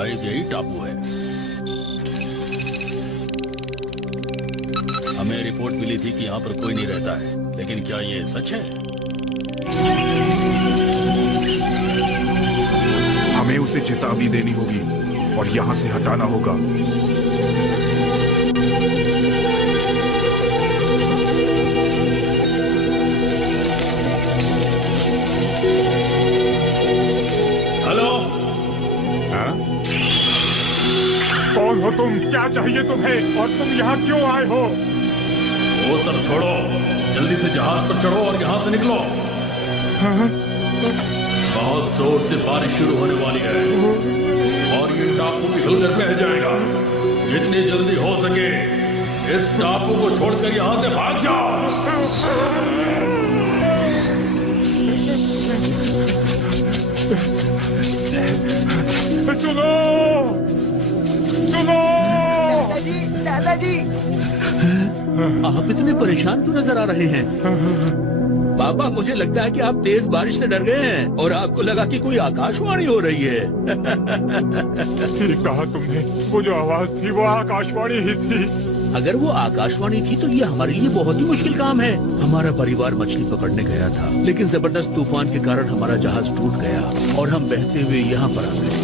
शायद यही टापू है। हमें रिपोर्ट मिली थी कि यहाँ पर कोई नहीं रहता है, लेकिन क्या ये सच है? हमें उसे चेतावनी देनी होगी और यहाँ से हटाना होगा। हेलो, कौन हो तुम? क्या चाहिए तुम्हें और तुम यहाँ क्यों आए हो? वो सब छोड़ो, जल्दी से जहाज पर चढ़ो और यहाँ से निकलो। बहुत जोर से बारिश शुरू होने वाली है और ये टापू पिघलकर बह जाएगा। जितनी जल्दी हो सके इस टापू को छोड़कर यहाँ से भाग जाओ। सुनो, सुनो! दादाजी, दादाजी! आप इतने परेशान क्यों नजर आ रहे हैं? बाबा, मुझे लगता है कि आप तेज बारिश से डर गए हैं और आपको लगा कि कोई आकाशवाणी हो रही है। ठीक कहा तुमने, वो जो आवाज थी वो आकाशवाणी ही थी। अगर वो आकाशवाणी थी तो ये हमारे लिए बहुत ही मुश्किल काम है। हमारा परिवार मछली पकड़ने गया था, लेकिन जबरदस्त तूफान के कारण हमारा जहाज टूट गया और हम बहते हुए यहाँ पर आ गए।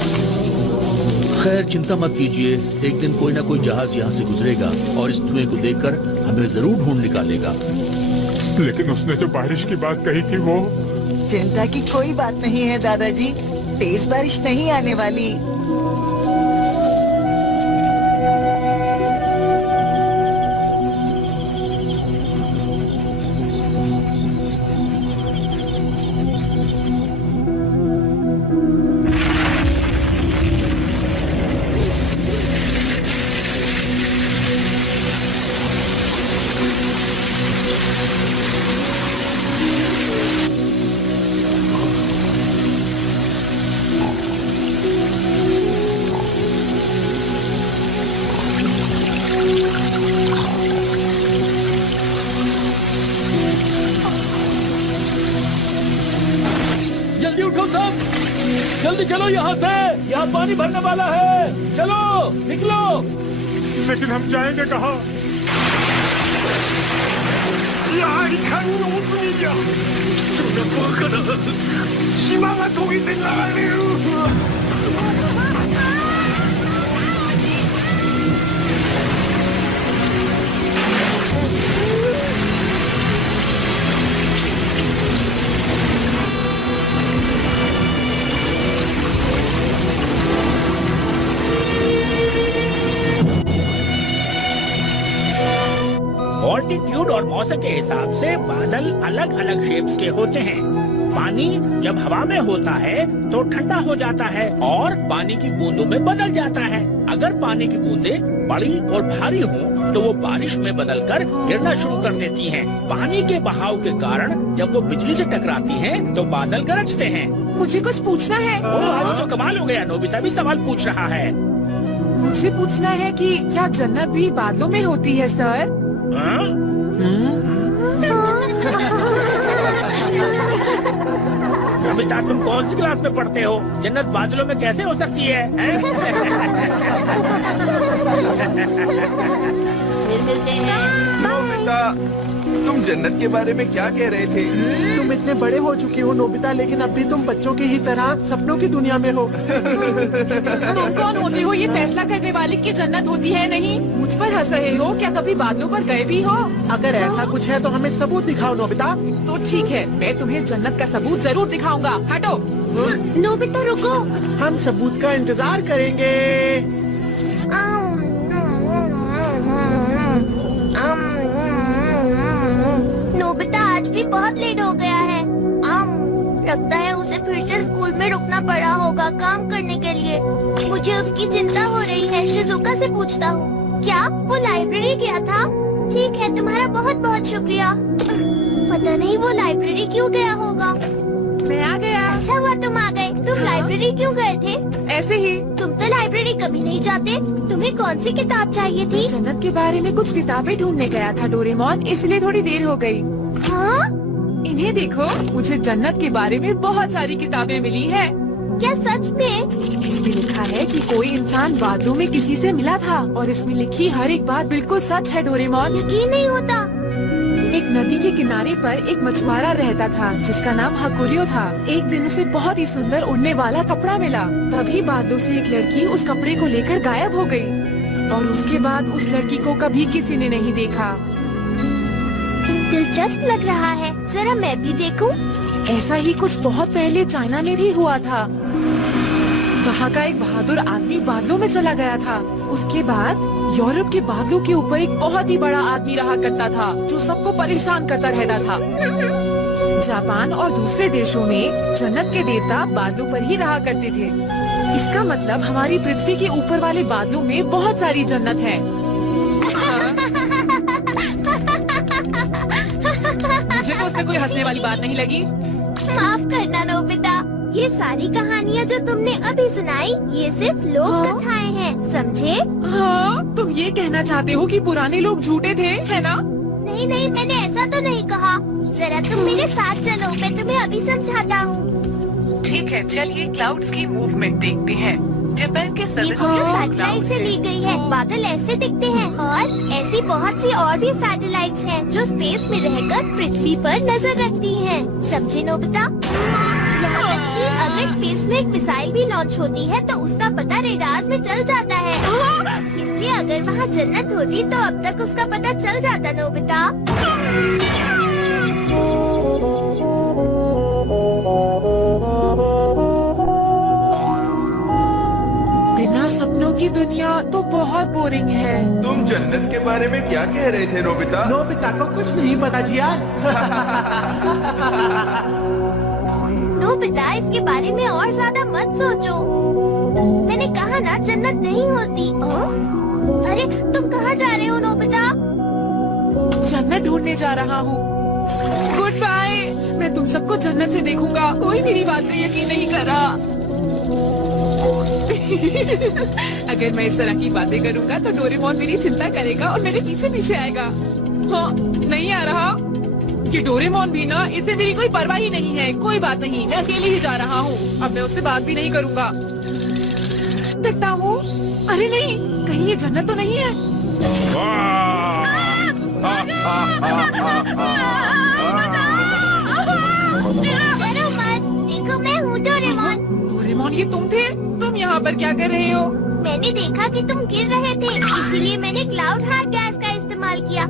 खैर, चिंता मत कीजिए, एक दिन कोई ना कोई जहाज यहाँ से गुजरेगा और इस धुएं को देखकर हमें जरूर ढूंढ निकालेगा। लेकिन उसने जो बारिश की बात कही थी वो... चिंता की कोई बात नहीं है दादाजी, तेज बारिश नहीं आने वाली। जल्दी उठो सब, जल्दी चलो यहाँ से, यहाँ पानी भरने वाला है। चलो निकलो। लेकिन हम जाएंगे कहाँ? ऑल्टीट्यूड और मौसम के हिसाब से बादल अलग अलग शेप्स के होते हैं। पानी जब हवा में होता है तो ठंडा हो जाता है और पानी की बूंदों में बदल जाता है। अगर पानी की बूंदें बड़ी और भारी हों तो वो बारिश में बदलकर गिरना शुरू कर देती हैं। पानी के बहाव के कारण जब वो बिजली से टकराती हैं तो बादल गरजते हैं। मुझे कुछ पूछना है। ओ, आज तो कमाल हो गया, नोबिता भी सवाल पूछ रहा है। मुझे पूछना है कि क्या जन्नत भी बादलों में होती है सर? नोबिता, तुम कौन सी क्लास में पढ़ते हो? जन्नत बादलों में कैसे हो सकती है? नोबिता, तुम जन्नत के बारे में क्या कह रहे थे? तुम इतने बड़े हो चुके हो नोबिता, लेकिन अब भी तुम बच्चों की ही तरह सपनों की दुनिया में हो। तुम कौन होते हो ये फैसला करने वाले कि जन्नत होती है नहीं? मुझ पर हंस रहे हो? क्या कभी बादलों पर गए भी हो? अगर ऐसा कुछ है तो हमें सबूत दिखाओ नोबिता। तो ठीक है, मैं तुम्हें जन्नत का सबूत जरूर दिखाऊंगा। हटो। नोबिता रुको। हम सबूत का इंतजार करेंगे। नोबिता आज भी बहुत लेट हो गया है। लगता है उसे फिर से स्कूल में रुकना पड़ा होगा काम करने के लिए। मुझे उसकी चिंता हो रही है। शिजुका से पूछता हूँ। क्या वो लाइब्रेरी गया था? ठीक है, तुम्हारा बहुत बहुत शुक्रिया। पता नहीं वो लाइब्रेरी क्यों गया होगा। मैं आ गया। अच्छा हुआ तुम आ गए। तुम लाइब्रेरी क्यों गए थे? ऐसे ही। तुम तो लाइब्रेरी कभी नहीं जाते। तुम्हें कौन सी किताब चाहिए थी? जन्नत के बारे में कुछ किताबें ढूंढने गया था डोरेमोन, इसलिए थोड़ी देर हो गई। हाँ? इन्हें देखो, मुझे जन्नत के बारे में बहुत सारी किताबें मिली हैं। क्या सच में? इसमें लिखा है कि कोई इंसान बादलों में किसी से मिला था और इसमें लिखी हर एक बात बिल्कुल सच है डोरेमोन। यकीन नहीं होता। एक नदी के किनारे पर एक मछुआरा रहता था जिसका नाम हकुरियो था। एक दिन उसे बहुत ही सुंदर उड़ने वाला कपड़ा मिला। तभी बादलों से एक लड़की उस कपड़े को लेकर गायब हो गई और उसके बाद उस लड़की को कभी किसी ने नहीं देखा। दिलचस्प लग रहा है, जरा मैं भी देखूं। ऐसा ही कुछ बहुत पहले चाइना में भी हुआ था। वहाँ का एक बहादुर आदमी बादलों में चला गया था। उसके बाद यूरोप के बादलों के ऊपर एक बहुत ही बड़ा आदमी रहा करता था जो सबको परेशान करता रहता था। जापान और दूसरे देशों में जन्नत के देवता बादलों पर ही रहा करते थे। इसका मतलब हमारी पृथ्वी के ऊपर वाले बादलों में बहुत सारी जन्नत है। मुझे तो उसमें कोई हंसने वाली बात नहीं लगी। माफ करना नोबिता, ये सारी कहानियाँ जो तुमने अभी सुनाई ये सिर्फ लोक कथाएं हैं, समझे? हाँ, तुम ये कहना चाहते हो कि पुराने लोग झूठे थे, है ना? नहीं नहीं, मैंने ऐसा तो नहीं कहा। जरा तुम मेरे साथ चलो, मैं तुम्हें अभी समझाता हूँ। ठीक है, चलिए क्लाउड्स की मूवमेंट देखते हैं। जापान के सैटेलाइट से ली गई है। बादल ऐसे दिखते हैं और ऐसी बहुत सी और भी सैटेलाइट्स हैं जो स्पेस में रहकर पृथ्वी पर नजर रखती हैं, समझे नोबिता? यहाँ तक कि अगर स्पेस में एक मिसाइल भी लॉन्च होती है तो उसका पता रेडार्स में चल जाता है। इसलिए अगर वहाँ जन्नत होती तो अब तक उसका पता चल जाता नोबिता। बिना सपनों की दुनिया तो बहुत बोरिंग है। तुम जन्नत के बारे में क्या कह रहे थे नोबिता? नोबिता को कुछ नहीं पता जिया। नोबिता, इसके बारे में और ज्यादा मत सोचो। मैंने कहा ना जन्नत नहीं होती। अरे तुम कहाँ जा रहे हो नोबिता? जन्नत ढूंढने जा रहा हूँ। Goodbye. मैं तुम सबको जन्नत से देखूंगा। कोई मेरी बात पे यकीन नहीं कर रहा। अगर मैं इस तरह की बातें करूंगा तो डोरेमोन मेरी चिंता करेगा और मेरे पीछे पीछे आएगा। हाँ, नहीं आ रहा। ये डोरेमोन भी ना, इसे मेरी कोई परवाह ही नहीं है। कोई बात नहीं, मैं अकेले ही जा रहा हूँ। अब मैं उससे बात भी नहीं करूँगा। देखता हूँ। अरे नहीं, कहीं ये जन्नत तो नहीं है। डरो मत, देखो मैं हूँ डोरेमोन। डोरेमोन, ये तुम थे? तुम यहाँ पर क्या कर रहे हो? मैंने देखा कि तुम गिर रहे थे, इसीलिए मैंने क्लाउड हार्ट गैस का इस्तेमाल किया।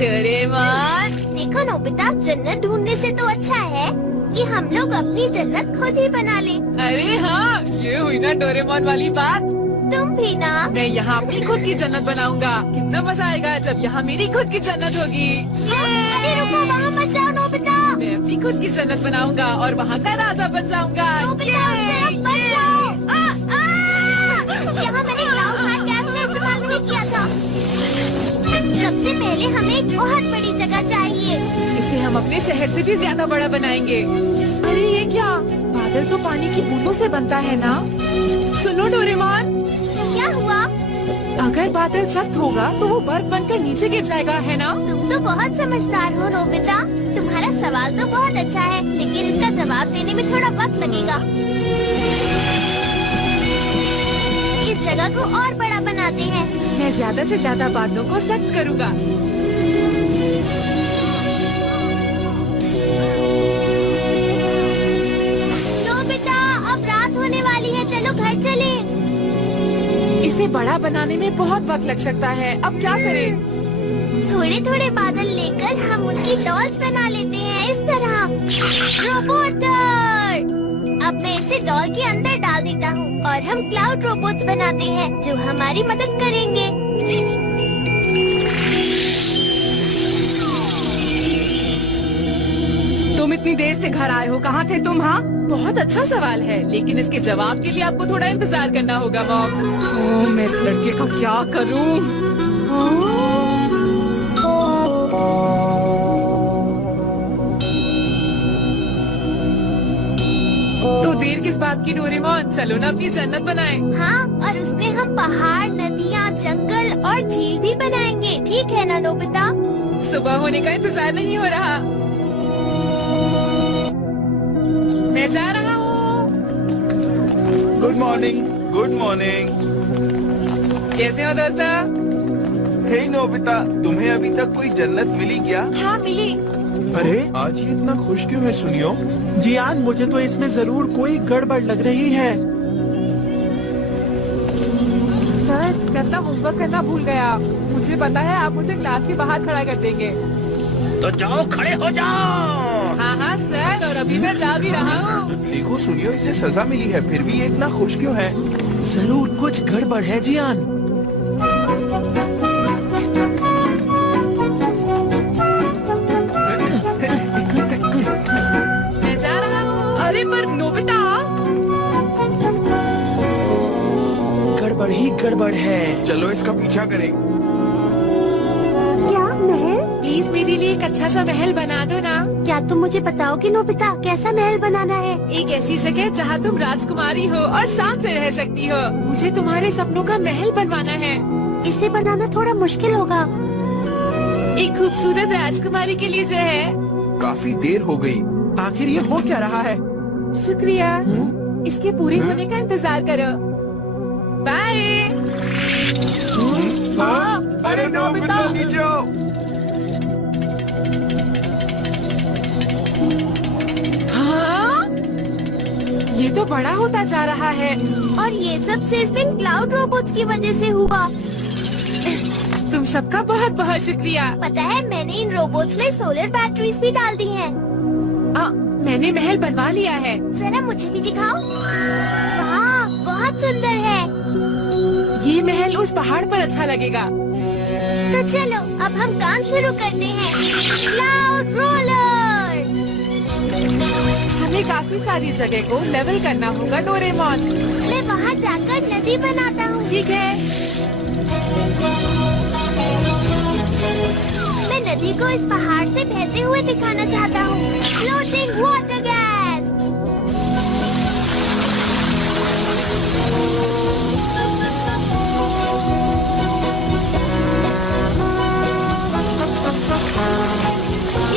डोरेमोन, देखो नोबिता, जन्नत ढूंढने से तो अच्छा है कि हम लोग अपनी जन्नत खुद ही बना ले। अरे हाँ, ये हुई ना डोरेमोन वाली बात। तुम भी ना। मैं यहाँ अपनी खुद की जन्नत बनाऊंगा। कितना मजा आएगा जब यहाँ मेरी खुद की जन्नत होगी। अरे रुको, वहाँ मत जाओ नोबिता। मैं अपनी खुद की जन्नत बनाऊंगा और वहाँ का राजा बन जाऊंगा। नोबिता, उस तरफ मत जाओ। यहाँ मैंने क्लाउड हार्ट गैस का इस्तेमाल नहीं किया था। सबसे पहले हमें एक बहुत बड़ी जगह चाहिए। इसे हम अपने शहर से भी ज्यादा बड़ा बनाएंगे। अरे ये क्या? बादल तो पानी की बूंदों से बनता है ना? सुनो डोरेमोन, क्या हुआ? अगर बादल सख्त होगा तो वो बर्फ बनकर नीचे गिर जाएगा, है ना? तुम तो बहुत समझदार हो नोबिता। तुम्हारा सवाल तो बहुत अच्छा है, लेकिन इसका जवाब देने में थोड़ा वक्त लगेगा। इस जगह को और बड़ा बनाते हैं। मैं ज्यादा से ज्यादा बादलों को सख्त करूँगा। नोबिता, अब रात होने वाली है, चलो घर चले। इसे बड़ा बनाने में बहुत वक्त लग सकता है। अब क्या करें? थोड़े थोड़े बादल लेकर हम उनकी डॉल्स बना लेते हैं, इस तरह। रोबोटर! अब मैं इसे डॉल के अंदर डाल देता हूँ और हम क्लाउड रोबोट्स बनाते हैं जो हमारी मदद करेंगे। तुम इतनी देर से घर आए हो, कहाँ थे तुम? हाँ, बहुत अच्छा सवाल है, लेकिन इसके जवाब के लिए आपको थोड़ा इंतजार करना होगा मॉम। ओह, मैं इस लड़के का क्या करूँ? तो देर किस बात की डोरेमोन, चलो ना अपनी जन्नत बनाएं। हाँ, और उसमें हम पहाड़, नदियाँ, जंगल और झील भी बनाएंगे, ठीक है ना नोबिता? सुबह होने का इंतजार नहीं हो रहा। मैं जा रहा हूँ। Good morning. Good morning. कैसे हो दोस्तों? हे नोबिता, तुम्हें अभी तक कोई जन्नत मिली क्या? हाँ मिली। अरे आज ये इतना खुश क्यों है सुनियो? जियान, मुझे तो इसमें जरूर कोई गड़बड़ लग रही है। सर, मैं अपना होमवर्क करना भूल गया। मुझे पता है आप मुझे क्लास के बाहर खड़ा कर देंगे। तो जाओ, खड़े हो जाओ। हाँ हाँ सर, और अभी मैं जा भी रहा हूँ। देखो सुनियो, इसे सजा मिली है, फिर भी ये इतना खुश क्यों है? जरूर कुछ गड़बड़ है जियान। मैं जा रहा हूँ। अरे पर नोबिता। गड़बड़ ही गड़बड़ है। चलो इसका पीछा करें। क्या महल? प्लीज मेरे लिए एक अच्छा सा महल बना दो ना। क्या तुम मुझे बताओगे नोबिता, कैसा महल बनाना है? एक ऐसी जगह जहाँ तुम राजकुमारी हो और शान से रह सकती हो। मुझे तुम्हारे सपनों का महल बनवाना है। इसे बनाना थोड़ा मुश्किल होगा। एक खूबसूरत राजकुमारी के लिए जो है। काफी देर हो गई। आखिर ये हो क्या रहा है? शुक्रिया। इसके पूरे होने का इंतजार करो। बाय। अरे नोबिता नीचे आओ। हाँ? ये तो बड़ा होता जा रहा है। और ये सब सिर्फ इन क्लाउड रोबोट्स की वजह से हुआ। तुम सबका बहुत बहुत शुक्रिया। पता है, मैंने इन रोबोट्स में सोलर बैटरीज भी डाल दी हैं। मैंने महल बनवा लिया है। जरा मुझे भी दिखाओ। वाह, बहुत सुंदर है। ये महल उस पहाड़ पर अच्छा लगेगा। तो चलो अब हम काम शुरू करते हैं। Cloud roller. हमें काफी सारी जगह को लेवल करना होगा डोरेमोन। मैं वहाँ जाकर नदी बनाता हूँ। ठीक है। मैं नदी को इस पहाड़ से बहते हुए दिखाना चाहता हूँ। Floating water gas.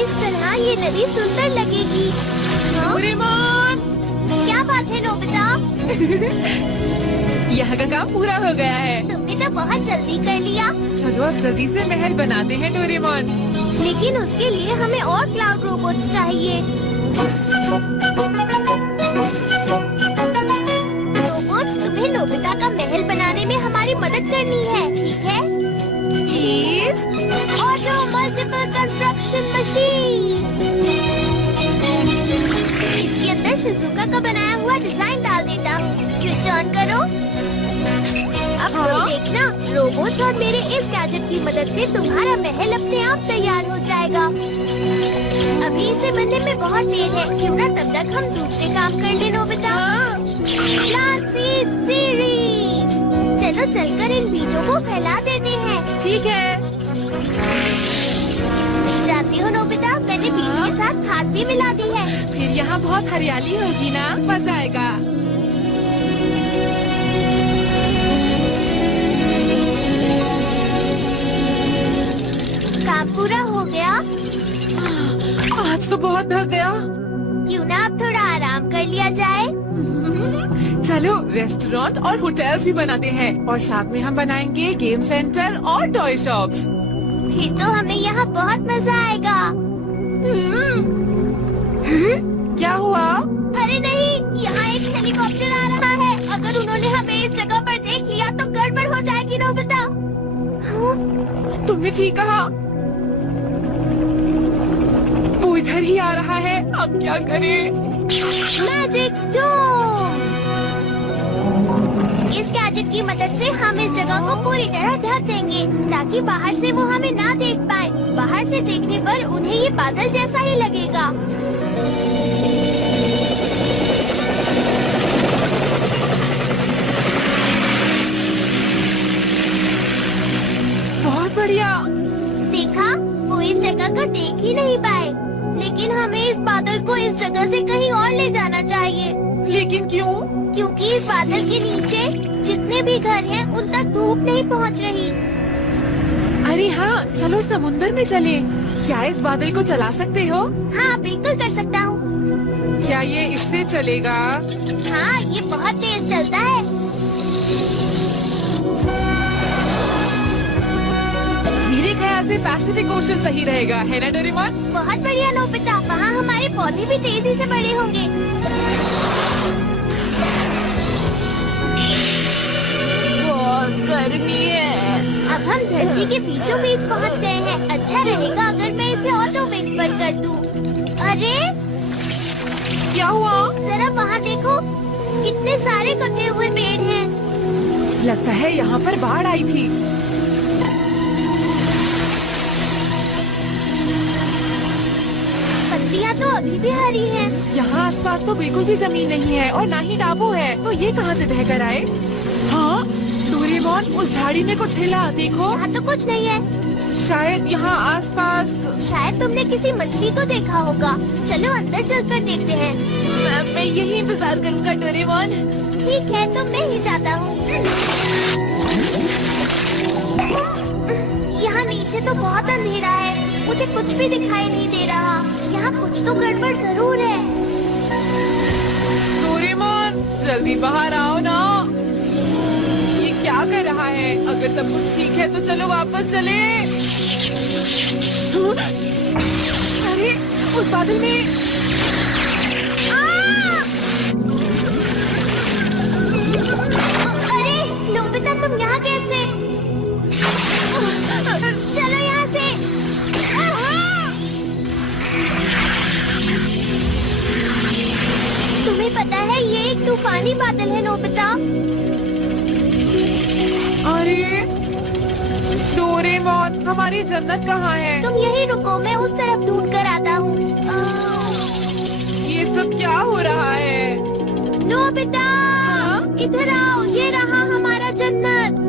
इस तरह ये नदी सुंदर लगेगी। हाँ? डोरेमोन। क्या बात है नोबिता? यहाँ का काम पूरा हो गया है। तुमने तो बहुत जल्दी कर लिया। चलो अब जल्दी से महल बनाते हैं डोरेमोन। लेकिन उसके लिए हमें और क्लाउड रोबोट्स चाहिए। रोबोट्स, तुम्हें नोबिता का महल बनाने में हमारी मदद करनी है, ठीक है? Please. Auto multiple construction machine. इसके अंदर शिजुका का बनाया हुआ डिजाइन डाल देता हूँ। स्विच ऑन करो। अब तुम देखना, रोबोट्स और मेरे इस गैजेट की मदद से तुम्हारा महल अपने आप तैयार हो जाएगा। अभी इसे बनने में बहुत देर है, क्यों ना तब तक हम दूसरे काम कर ले नोबिता। Plant seed series. चलो चलकर इन बीजों को फैला देते हैं। ठीक है। जानती हो नोबिता, मैंने बीज के साथ खाद भी मिला दी है। फिर यहाँ बहुत हरियाली होगी ना, मजा आएगा। काम पूरा हो गया। आज तो बहुत थक गया। क्यों ना अब थोड़ा आराम कर लिया जाए। चलो रेस्टोरेंट और होटल भी बनाते हैं और साथ में हम बनाएंगे गेम सेंटर और टॉय शॉप्स। फिर तो हमें यहाँ बहुत मजा आएगा। क्या हुआ? अरे नहीं, यहाँ एक हेलीकॉप्टर आ रहा है। अगर उन्होंने हमें इस जगह पर देख लिया तो गड़बड़ हो जाएगी नोबिता। हाँ? तुमने ठीक कहा। वो इधर ही आ रहा है। अब क्या करें? मैजिक डोम। इस गैजेट की मदद से हम इस जगह को पूरी तरह ढक देंगे ताकि बाहर से वो हमें ना देख पाए। बाहर से देखने पर उन्हें ये बादल जैसा ही लगेगा। बहुत बढ़िया। देखा, वो इस जगह को देख ही नहीं पाए। लेकिन हमें इस बादल को इस जगह से कहीं और ले जाना चाहिए। लेकिन क्यों? क्योंकि इस बादल के नीचे जितने भी घर हैं, उन तक धूप नहीं पहुंच रही। अरे हाँ, चलो समुंदर में चले। क्या इस बादल को चला सकते हो? हाँ, बिल्कुल कर सकता हूँ। क्या ये इससे चलेगा? हाँ, ये बहुत तेज चलता है। मेरे ख्याल से पैसिफिक ओशन सही रहेगा, है ना डोरेमोन? बहुत बढ़िया नोबिता, वहाँ हमारे पौधे भी तेजी से बड़े होंगे। बहुत गर्मी है। अब हम धरती के बीचों बीच पहुँच गए हैं। अच्छा रहेगा अगर मैं इसे ऑटो वेग पर कर दूं। अरे क्या हुआ? जरा वहाँ देखो, कितने सारे कटे हुए पेड़ हैं। लगता है यहाँ पर बाढ़ आई थी। पत्तियाँ तो अभी भी हरी हैं। यहाँ आसपास तो बिल्कुल भी जमीन नहीं है और ना ही टापू है, तो ये कहाँ से बहकर आए? हाँ, डोरेमोन, उस झाड़ी में कुछ हिला, देखो। यहाँ तो कुछ नहीं है। शायद यहाँ आसपास। शायद तुमने किसी मछली को देखा होगा। चलो अंदर चलकर देखते हैं। मैं यही इंतजार करूँगा डोरेमोन। ठीक है, तो मैं ही जाता हूँ। यहाँ नीचे तो बहुत अंधेरा है, मुझे कुछ भी दिखाई नहीं दे रहा। यहाँ कुछ तो गड़बड़ जरूर है। डोरेमोन, जल्दी बाहर आओ ना। ये क्या कर रहा है? अगर सब कुछ ठीक है तो चलो वापस चले। अरे, उस बादल में। अरे नोबिता, तुम यहाँ कैसे? चलो यहाँ से। तुम्हें पता है ये एक तूफानी बादल है नोबिता। अरे डोरेमोन, हमारी जन्नत कहाँ है? तुम यहीं रुको, मैं उस तरफ ढूंढ कर आता हूँ। ये सब क्या हो रहा है? नोबिता, इधर आओ, ये रहा हमारा जन्नत।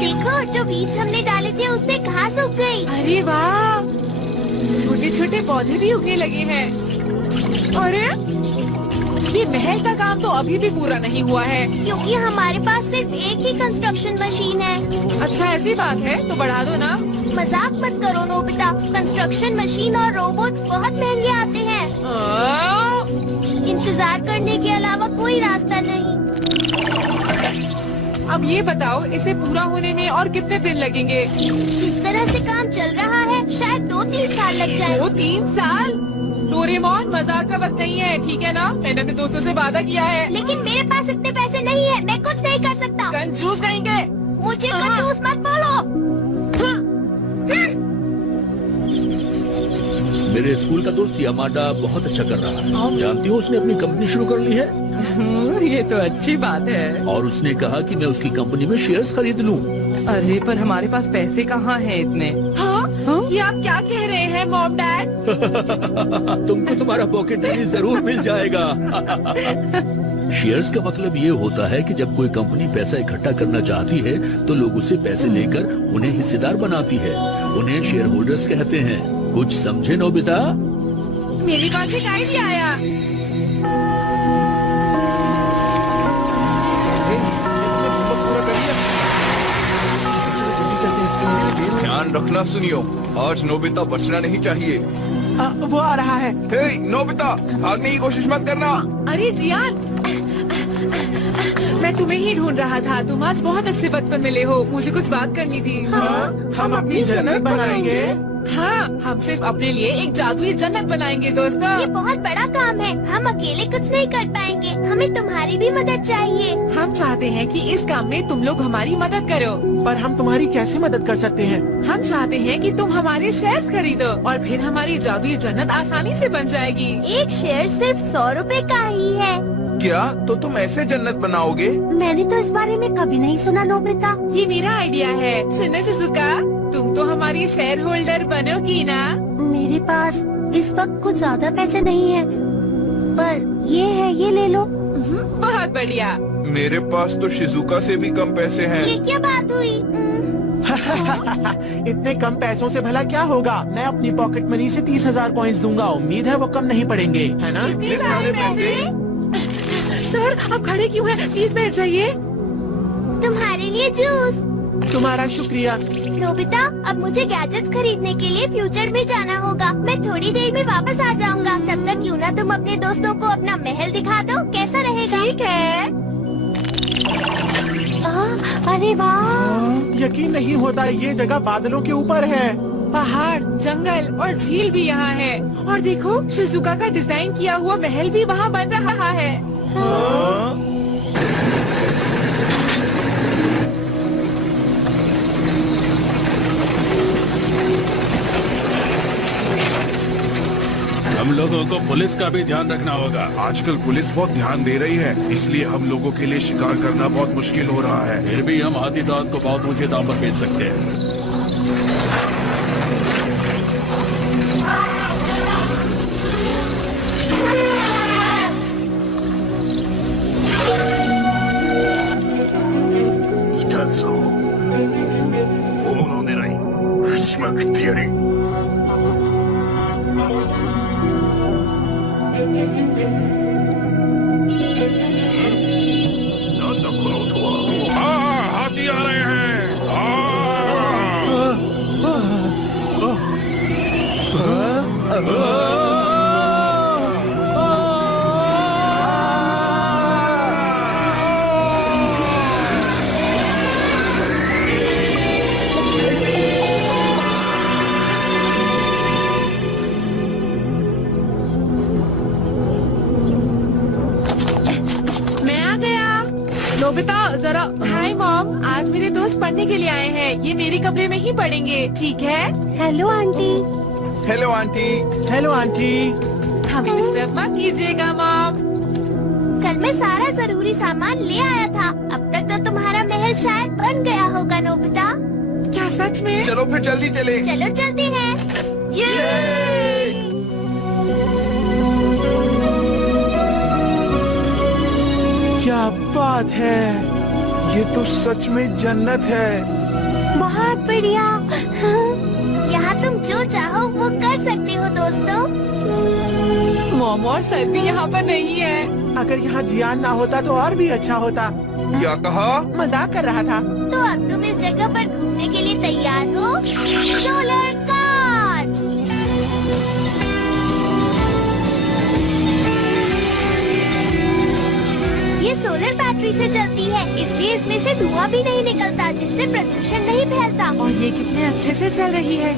देखो, जो बीज हमने डाले थे उससे घास उग गई। अरे वाह, छोटे छोटे पौधे भी उगने लगे हैं। अरे, ये महल का काम तो अभी भी पूरा नहीं हुआ है। क्योंकि हमारे पास सिर्फ एक ही कंस्ट्रक्शन मशीन है। अच्छा, ऐसी बात है तो बढ़ा दो ना। मजाक मत करो नोबिता, कंस्ट्रक्शन मशीन और रोबोट बहुत महंगे आते हैं। इंतजार करने के अलावा कोई रास्ता नहीं। अब ये बताओ, इसे पूरा होने में और कितने दिन लगेंगे? जिस तरह से काम चल रहा है शायद 2-3 साल लग जाए। 2-3 साल? डोरेमोन, मजाक का वक्त नहीं है, ठीक है ना? मैंने अपने दोस्तों से वादा किया है। लेकिन मेरे पास इतने पैसे नहीं है, मैं कुछ नहीं कर सकता। कंजूस कहेंगे। मुझे कंजूस मत बोलो। मेरे स्कूल का दोस्त यामाडा बहुत अच्छा कर रहा है। जानती हो, उसने अपनी कंपनी शुरू कर ली है। ये तो अच्छी बात है। और उसने कहा कि मैं उसकी कंपनी में शेयर्स खरीद लूं। अरे, पर हमारे पास पैसे कहाँ हैं इतने? हाँ? ये आप क्या कह रहे हैं मॉम डैड? तुमको तुम्हारा पॉकेट मनी जरूर मिल जाएगा। शेयर्स का मतलब ये होता है कि जब कोई कंपनी पैसा इकट्ठा करना चाहती है तो लोग उसे पैसे लेकर उन्हें हिस्सेदार बनाती है। उन्हें शेयर होल्डर्स कहते हैं। कुछ समझे नोबिता? मेरे पास एक आइडिया आया। ध्यान रखना सुनियो, आज नोबिता बचना नहीं चाहिए। वो आ रहा है। हे नोबिता, भागने की कोशिश मत करना। अरे जियान, मैं तुम्हें ही ढूंढ रहा था। तुम आज बहुत अच्छे वक्त पर मिले हो। मुझे कुछ बात करनी थी। हम अपनी जन्नत बनाएंगे। हाँ, हम सिर्फ अपने लिए एक जादुई जन्नत बनाएंगे दोस्तों। ये बहुत बड़ा काम है, हम अकेले कुछ नहीं कर पाएंगे। हमें तुम्हारी भी मदद चाहिए। हम चाहते हैं कि इस काम में तुम लोग हमारी मदद करो। पर हम तुम्हारी कैसे मदद कर सकते हैं? हम चाहते हैं कि तुम हमारे शेयर्स खरीदो और फिर हमारी जादुई जन्नत आसानी से बन जाएगी। एक शेयर सिर्फ 100 रुपए का ही है। क्या तो तुम ऐसे जन्नत बनाओगे? मैंने तो इस बारे में कभी नहीं सुना नोबिता। ये मेरा आइडिया है। सुनो शिजुका, तुम तो हमारी शेयर होल्डर बनोगी ना? मेरे पास इस वक्त कुछ ज्यादा पैसे नहीं है, पर ये है, ये ले लो। बहुत बढ़िया। मेरे पास तो शिजुका से भी कम पैसे हैं। ये क्या बात हुई? इतने कम पैसों से भला क्या होगा? मैं अपनी पॉकेट मनी से 30,000 कॉइन्स दूंगा। उम्मीद है वो कम नहीं पड़ेंगे, है ना? इतने सारे पैसे? सर, आप खड़े क्यों हैं? प्लीज बैठ जाइए। तुम्हारे लिए जूस। तुम्हारा शुक्रिया। नोबिता, अब मुझे गैजेट्स खरीदने के लिए फ्यूचर में जाना होगा। मैं थोड़ी देर में वापस आ जाऊंगा। तब तक क्यों ना तुम अपने दोस्तों को अपना महल दिखा दो, कैसा रहेगा? ठीक है। अरे वाह! यकीन नहीं होता ये जगह बादलों के ऊपर है। पहाड़, जंगल और झील भी यहाँ है। और देखो, शिजुका का डिजाइन किया हुआ महल भी वहाँ बन रहा है। हम लोगों को पुलिस का भी ध्यान रखना होगा। आजकल पुलिस बहुत ध्यान दे रही है, इसलिए हम लोगों के लिए शिकार करना बहुत मुश्किल हो रहा है। फिर भी हम हाथी दांत को बहुत ऊंचे दाम पर बेच सकते हैं। हाथी आ रहे हैं। नोबिता जरा। हाय मॉम, आज मेरे दोस्त पढ़ने के लिए आए हैं। ये मेरे कमरे में ही पढ़ेंगे, ठीक है? Hello aunty. Hello aunty. Hello aunty. हमें डिस्टर्ब मत कीजिएगा मॉम। कल मैं सारा जरूरी सामान ले आया था। अब तक तो तुम्हारा महल शायद बन गया होगा नोबिता। क्या सच में? चलो फिर जल्दी चले। चलो चलते हैं। क्या बात है! ये तो सच में जन्नत है। बहुत बढ़िया। यहाँ तुम जो चाहो वो कर सकते हो दोस्तों। मॉम और सर भी यहाँ पर नहीं है। अगर यहाँ जियान ना होता तो और भी अच्छा होता। क्या कहा? मजाक कर रहा था। तो अब तुम इस जगह पर घूमने के लिए तैयार हो? Solar car. ये सोलर बैटरी से चलती है, इसलिए इसमें से धुआं भी नहीं निकलता, जिससे प्रदूषण नहीं फैलता। और ये कितने अच्छे से चल रही है।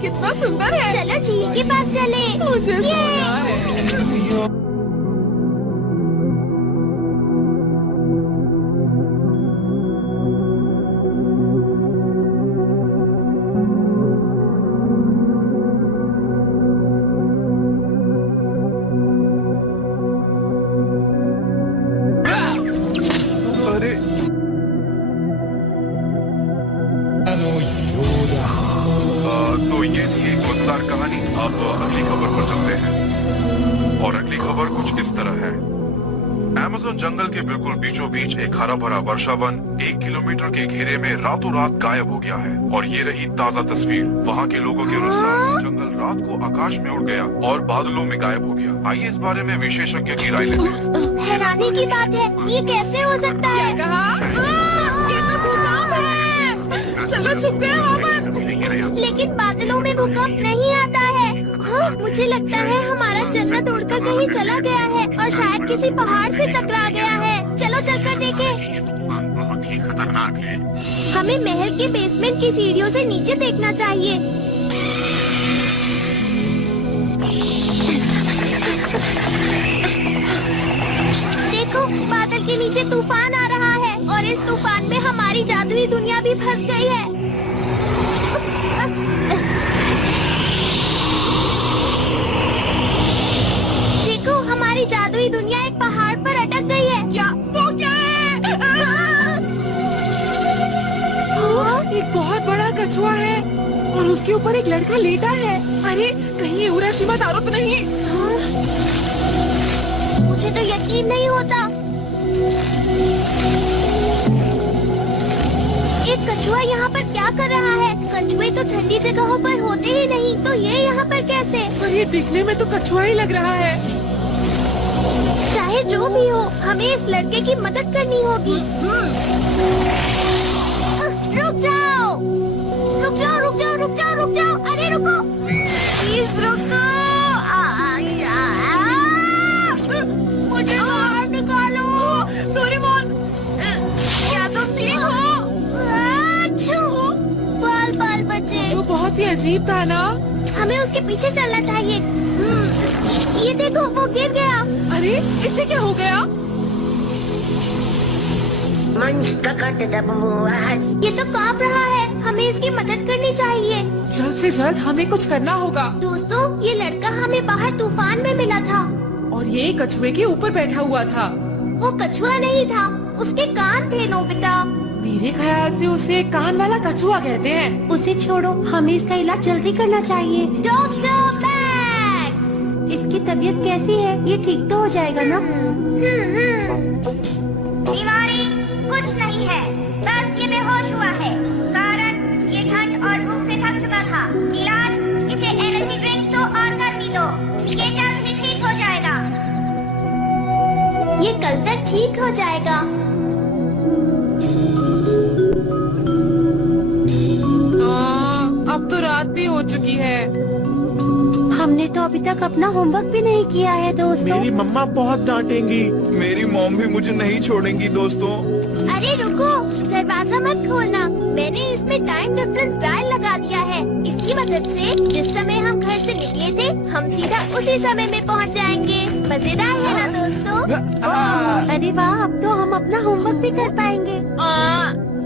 कितना सुंदर है। चलो झील के पास चले। मुझे सोना है। तो ये थी एक मजेदार कहानी। अब अगली खबर पर चलते हैं और अगली खबर कुछ इस तरह है। अमेज़न जंगल के बिल्कुल बीचों बीच एक हरा भरा वर्षा वन 1 किलोमीटर के घेरे में रातों रात गायब हो गया है। और ये रही ताजा तस्वीर। वहाँ के लोगों के अनुसार जंगल रात को आकाश में उड़ गया और बादलों में गायब हो गया। आइए इस बारे में विशेषज्ञ की राय लेते हैं। हैरानी की बात है, ये कैसे हो सकता है? क्या कहा? ये तो भूकंप है। चलो छुपते हैं वहाँ पर। लेकिन बादलों में भूकंप नहीं आता है। हाँ, मुझे लगता है हमारा जन्नत उड़कर कहीं चला गया है और शायद किसी पहाड़ से टकरा गया है। चलो चलकर देखें। बहुत ही खतरनाक है। हमें महल के बेसमेंट की सीढ़ियों से नीचे देखना चाहिए। देखो, बादल के नीचे तूफान आ रहा है और इस तूफान में हमारी जादुई दुनिया भी फंस गई है। कछुआ है और उसके ऊपर एक लड़का लेटा है। अरे कहीं ये उराशिमा तारो तो नहीं? मुझे तो यकीन नहीं होता। एक कछुआ यहाँ पर क्या कर रहा है? कछुए तो ठंडी जगहों पर होते ही नहीं, तो ये यहाँ पर कैसे? पर ये दिखने में तो कछुआ ही लग रहा है। चाहे जो भी हो, हमें इस लड़के की मदद करनी होगी। रुक जाओ, रुक जाओ, रुक जाओ, रुक जाओ, रुक जाओ। अरे रुको, प्लीज रुको। मुझे बाहर निकालो। डोरेमोन, क्या तुम ठीक हो? बाल बाल बच्चे। वो बहुत ही अजीब था ना? हमें उसके पीछे चलना चाहिए। ये देखो, वो गिर गया। अरे इसे क्या हो गया? ये तो कांप रहा है। हमें इसकी मदद करनी चाहिए। जल्द से जल्द हमें कुछ करना होगा। दोस्तों, ये लड़का हमें बाहर तूफान में मिला था और ये कछुए के ऊपर बैठा हुआ था। वो कछुआ नहीं था, उसके कान थे नोबिता। मेरे ख्याल से उसे कान वाला कछुआ कहते हैं। उसे छोड़ो, हमें इसका इलाज जल्दी करना चाहिए। डॉक्टर बैग, इसकी तबीयत कैसी है? ये ठीक तो हो जाएगा ना? बीमारी कुछ नहीं है, बस ये बेहोश हुआ है। कारण ये ठंड और भूख से थक चुका था। इलाज, इसे एनर्जी ड्रिंक दो और गर्मी दो। ये जल्द ही ठीक हो जाएगा। ये कल तक ठीक हो जाएगा। अब तो रात भी हो चुकी है। हमने तो अभी तक अपना होमवर्क भी नहीं किया है दोस्तों। मेरी मम्मा बहुत डांटेंगी। मेरी मॉम भी मुझे नहीं छोड़ेंगी दोस्तों। अरे रुको, दरवाजा मत खोलना। मैंने इसमें टाइम डिफरेंस डायल लगा दिया है। इसकी मदद से जिस समय हम घर से निकले थे, हम सीधा उसी समय में पहुंच जाएंगे। मजेदार है ना दोस्तों? अरे वाह, अब तो हम अपना होमवर्क भी कर पाएंगे।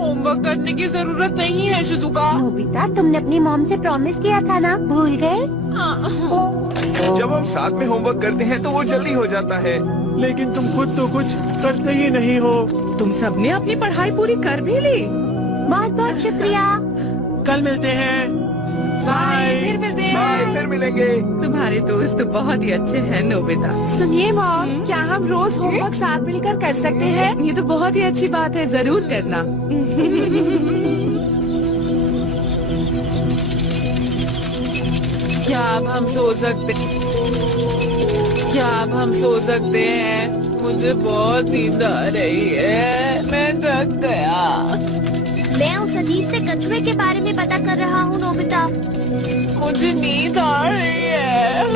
होमवर्क करने की जरूरत नहीं है शिजुका। नोबिता, तुमने अपनी मॉम से प्रॉमिस किया था ना, भूल गए? जब हम साथ में होमवर्क करते हैं तो वो जल्दी हो जाता है। लेकिन तुम खुद तो कुछ करते ही नहीं हो। तुम सबने अपनी पढ़ाई पूरी कर भी ली? बहुत बहुत शुक्रिया। कल मिलते हैं। बाय, फिर मिलते हैं। बाय, फिर मिलेंगे। तुम्हारे दोस्त तो बहुत ही अच्छे हैं नोबिता। सुनिए मॉम, क्या हम रोज होमवर्क साथ मिलकर कर सकते हैं? ये तो बहुत ही अच्छी बात है, जरूर करना। क्या अब हम सो सकते हैं? मुझे बहुत नींद आ रही है, मैं थक गया। मैं उस अजीब से कछुए के बारे में पता कर रहा हूँ नोबिता। मुझे नींद आ रही है।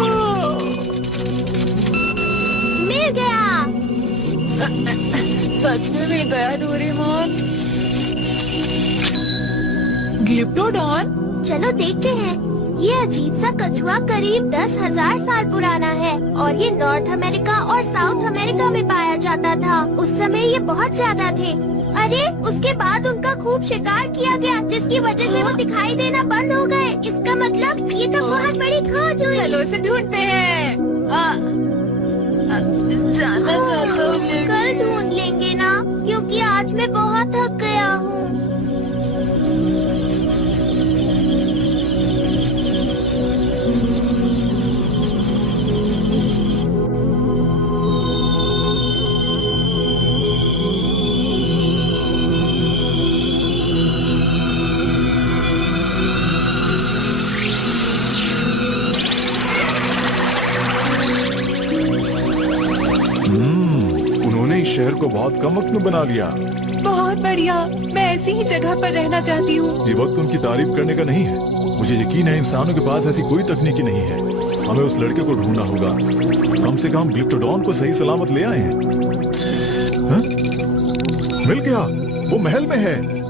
मिल गया। सच में मिल गया डोरेमोन। ग्लिप्टोडॉन? चलो देखते हैं। ये अजीब सा कछुआ करीब 10,000 साल पुराना है और ये नॉर्थ अमेरिका और साउथ अमेरिका में पाया जाता था। उस समय ये बहुत ज्यादा थे। अरे उसके बाद उनका खूब शिकार किया गया, जिसकी वजह से वो दिखाई देना बंद हो गए। इसका मतलब ये तो बहुत बड़ी खोज हुई। चलो इसे ढूंढते हैं। जाना चाहता हूँ लेकिन- कल ढूंढ लेंगे ना, क्योंकि आज मैं बहुत थक गया हूँ। उन्होंने इस शहर को बहुत कम वक्त में बना लिया। बहुत बढ़िया, मैं ऐसी ही जगह पर रहना चाहती हूँ। ये वक्त उनकी तारीफ करने का नहीं है। मुझे यकीन है इंसानों के पास ऐसी कोई तकनीकी नहीं है। हमें उस लड़के को ढूंढना होगा। कम से कम ग्लिप्टोडॉन को सही सलामत ले आए हैं। हाँ? मिल गया, वो महल में है।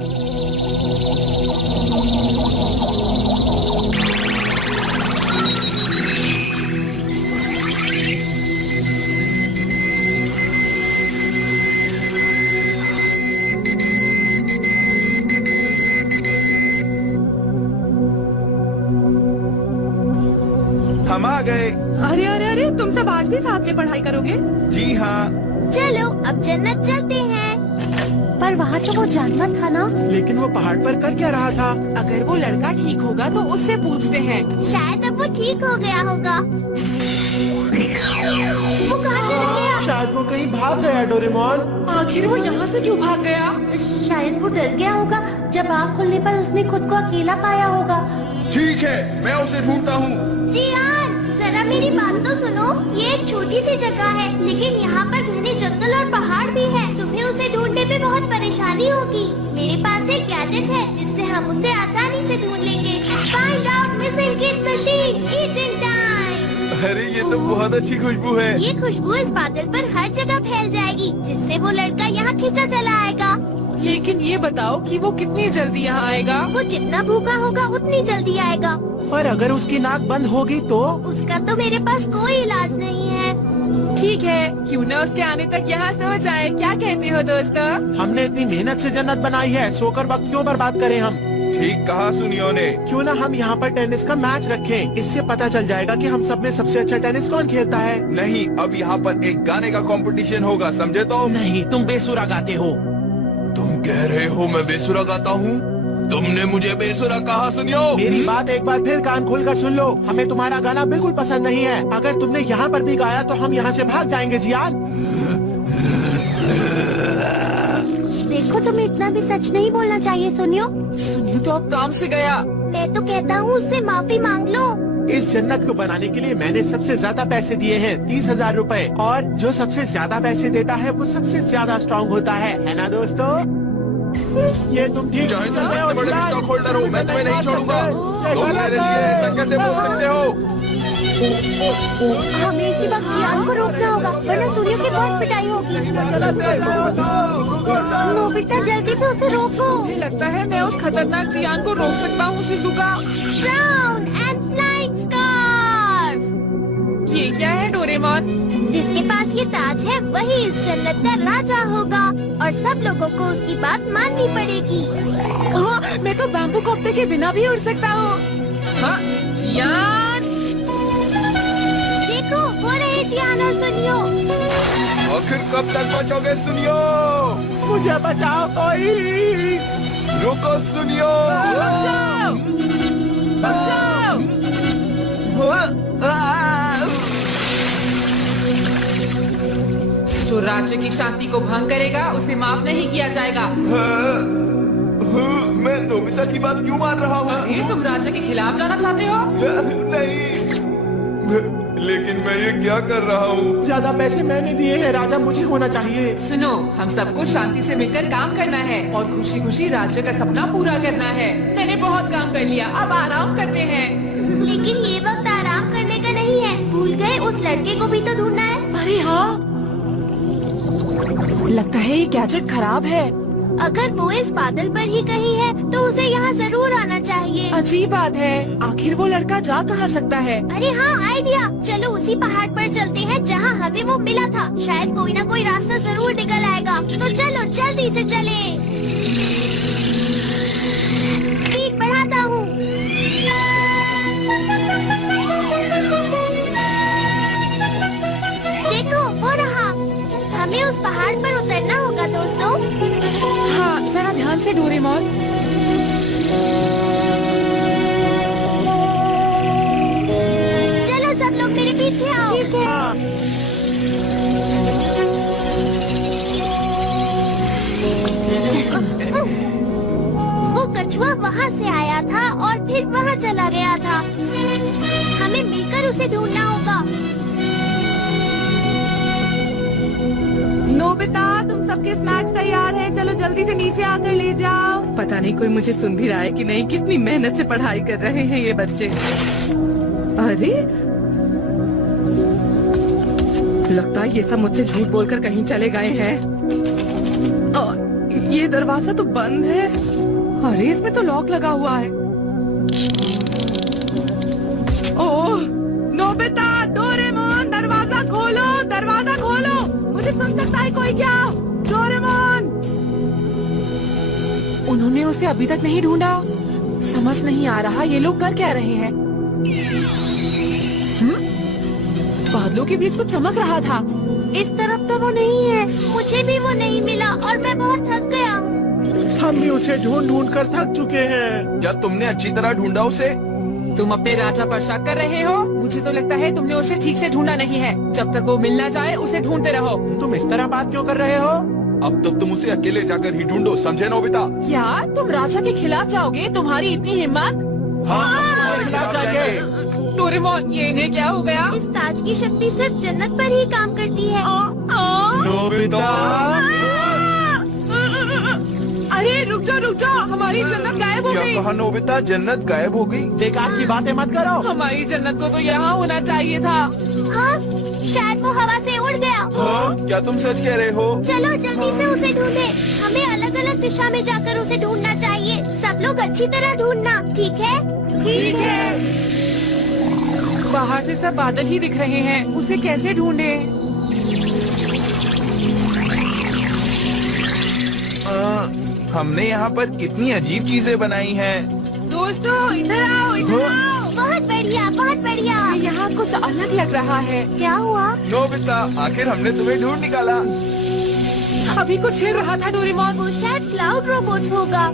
हम आ गए। अरे अरे अरे, तुम सब आज भी साथ में पढ़ाई करोगे? जी हाँ। चलो अब जन्नत चलते हैं। पर वहाँ तो वो जानवर था ना। लेकिन वो पहाड़ पर कर क्या रहा था? अगर वो लड़का ठीक होगा तो उससे पूछते हैं। शायद अब वो ठीक हो गया होगा। वो कहाँ चला गया? शायद वो कहीं भाग गया डोरेमोन। आखिर वो यहाँ से क्यों भाग गया? शायद वो डर गया होगा। जब आँख खुलने पर उसने खुद को अकेला पाया होगा। ठीक है, मैं उसे ढूंढता हूँ। जियान, जरा मेरी बात तो सुनो। ये एक छोटी सी जगह है, लेकिन यहाँ पर घने जंगल और पहाड़ भी है। तुम्हें उसे ढूंढने में बहुत परेशानी होगी। मेरे पास एक गैजेट है जिससे हम उसे आसानी से ढूंढ लेंगे। Find out missing kid machine, eating time. अरे ये तो बहुत अच्छी खुशबू है। ये खुशबू इस बादल पर हर जगह फैल जाएगी, जिससे वो लड़का यहाँ खींचा चला आएगा। लेकिन ये बताओ कि वो कितनी जल्दी यहाँ आएगा? वो जितना भूखा होगा उतनी जल्दी आएगा। पर अगर उसकी नाक बंद होगी तो? उसका तो मेरे पास कोई इलाज नहीं है। ठीक है, क्यों न उसके आने तक यहाँ सो जाए। क्या कहते हो दोस्तों? हमने इतनी मेहनत से जन्नत बनाई है, सोकर वक्त क्यों बर्बाद करें हम? ठीक कहा सुनियो ने। क्यों ना हम यहाँ पर टेनिस का मैच रखें? इससे पता चल जाएगा कि हम सब में सबसे अच्छा टेनिस कौन खेलता है। नहीं, अब यहाँ पर एक गाने का कंपटीशन होगा, समझे तो? नहीं, तुम बेसुरा गाते हो। तुम कह रहे हो मैं बेसुरा गाता हूँ? तुमने मुझे बेसुरा कहा सुनियो। मेरी बात एक बार फिर कान खोलकर सुन लो। हमें तुम्हारा गाना बिल्कुल पसंद नहीं है। अगर तुमने यहाँ पर भी गाया तो हम यहाँ से भाग जाएंगे जियान। देखो, तुम्हें इतना भी सच नहीं बोलना चाहिए सुनियो। सुनियो तो अब काम से गया। मैं तो कहता हूँ उससे माफी मांग लो। इस जन्नत को बनाने के लिए मैंने सबसे ज्यादा पैसे दिए हैं, 30,000 रुपए। और जो सबसे ज्यादा पैसे देता है वो सबसे ज्यादा स्ट्रॉन्ग होता है ना दोस्तों? ये तुम ठीक चाहे नहीं तुम कर रहे हो इतने बड़े जियान। स्टॉक होल्डर हो, मैं तुम्हें नहीं छोड़ूंगा। तुम मेरे लिए ऐसा कैसे बोल सकते हो? हमें इसी वक्त जियान को रोकना होगा, वरना सुनियो की बहुत पिटाई होगी। नोबिता, जल्दी से उसे रोको। मुझे लगता है मैं उस खतरनाक जियान को रोक सकता हूँ Shizuka. Brown and flying scarf. ये क्या है डोरेमोन? जिसके पास ये ताज है वही इस जन्नत का राजा होगा, और सब लोगों को उसकी बात माननी पड़ेगी। हाँ, मैं तो बैम्बू कपड़े के बिना भी उड़ सकता हूँ। हाँ, जियान। देखो, वो रहे जियान और सुनियो। आखिर कब तक बचोगे सुनियो? मुझे बचाओ कोई। रुको सुनियो। बचाओ! बचाओ! जो राज्य की शांति को भंग करेगा उसे माफ नहीं किया जाएगा। मैं नोबिता की बात क्यों मान रहा हूँ? अरे, तुम राज्य के खिलाफ जाना चाहते हो? नहीं, लेकिन मैं ये क्या कर रहा हूँ? ज्यादा पैसे मैंने दिए हैं, राजा मुझे होना चाहिए। सुनो, हम सबको शांति से मिलकर काम करना है और खुशी खुशी राज्य का सपना पूरा करना है। मैंने बहुत काम कर लिया, अब आराम करते हैं। लेकिन ये वक्त आराम करने का नहीं है। भूल गए, उस लड़के को भी तो ढूंढना है। अरे हाँ, लगता है ये गैजेट खराब है। अगर वो इस बादल पर ही कहीं है तो उसे यहाँ जरूर आना चाहिए। अजीब बात है, आखिर वो लड़का जा कहाँ सकता है? अरे हाँ, आइडिया। चलो उसी पहाड़ पर चलते हैं जहाँ हमें वो मिला था। शायद कोई ना कोई रास्ता जरूर निकल आएगा। तो चलो जल्दी से चलें। स्पीड बढ़ाता हूँ। देखो, वो रहा। हमें उस पहाड़ पर उतरना होगा दोस्तों। हाँ, जरा ध्यान से डोरेमोन। चलो सब लोग मेरे पीछे आओ। ठीक है। वो कछुआ वहाँ से आया था और फिर वहाँ चला गया था। हमें मिलकर उसे ढूंढना होगा। नोबिता, तुम सबके स्नैक्स तैयार हैं। चलो जल्दी से नीचे आकर ले जाओ। पता नहीं कोई मुझे सुन भी रहा है कि नहीं। कितनी मेहनत से पढ़ाई कर रहे हैं ये बच्चे। अरे, लगता है ये सब मुझसे झूठ बोलकर कहीं चले गए हैं। और ये दरवाजा तो बंद है। अरे, इसमें तो लॉक लगा हुआ है। ओह, नोबिता, डोरेमोन, दरवाजा खोलो, दरवाजा खोलो। मुझे सुन सकता है कोई क्या? डोरेमोन! उन्होंने उसे अभी तक नहीं ढूंढा। समझ नहीं आ रहा ये लोग कर क्या रहे हैं। बादलों के बीच कुछ चमक रहा था। इस तरफ तो वो नहीं है। मुझे भी वो नहीं मिला और मैं बहुत थक गया हूँ। हम भी उसे ढूंढ ढूंढ कर थक चुके हैं। क्या तुमने अच्छी तरह ढूंढा उसे? तुम अपने राजा पर शक कर रहे हो? मुझे तो लगता है तुमने उसे ठीक से ढूंढा नहीं है। जब तक वो मिल ना जाए उसे ढूंढते रहो। तुम इस तरह बात क्यों कर रहे हो? अब तो तुम उसे अकेले जाकर ही ढूंढो, समझे नोबिता? क्या तुम राजा के खिलाफ जाओगे? तुम्हारी इतनी हिम्मत? तुम्हारे खिलाफ जाएंगे। डोरेमोन, ये इन्हें क्या हो गया? इस ताज की शक्ति सिर्फ जन्नत पर ही काम करती है। नोबिता! अरे रुक जाओ, हमारी जन्नत गायब हो क्या गई। कहा नोबिता? जन्नत गायब हो गई? बेकार की बातें मत करो। हमारी जन्नत को तो यहाँ होना चाहिए था। हाँ, शायद वो हवा से उड़ गया। हाँ? क्या तुम सच कह रहे हो? चलो जल्दी से उसे ढूंढे। हमें अलग अलग दिशा में जाकर उसे ढूंढना चाहिए। सब लोग अच्छी तरह ढूंढना, ठीक है? ठीक है। बाहर से सब बादल ही दिख रहे हैं, उसे कैसे ढूंढे? हमने यहाँ पर कितनी अजीब चीजें बनाई हैं। दोस्तों इधर आओ, इधर आओ। बहुत बढ़िया, बहुत बढ़िया। मुझे यहाँ कुछ अलग लग रहा है। क्या हुआ? नोबिता, आखिर हमने तुम्हें ढूंढ निकाला। अभी कुछ हिल रहा था डोरेमोन। वो शायद क्लाउड रोबोट होगा।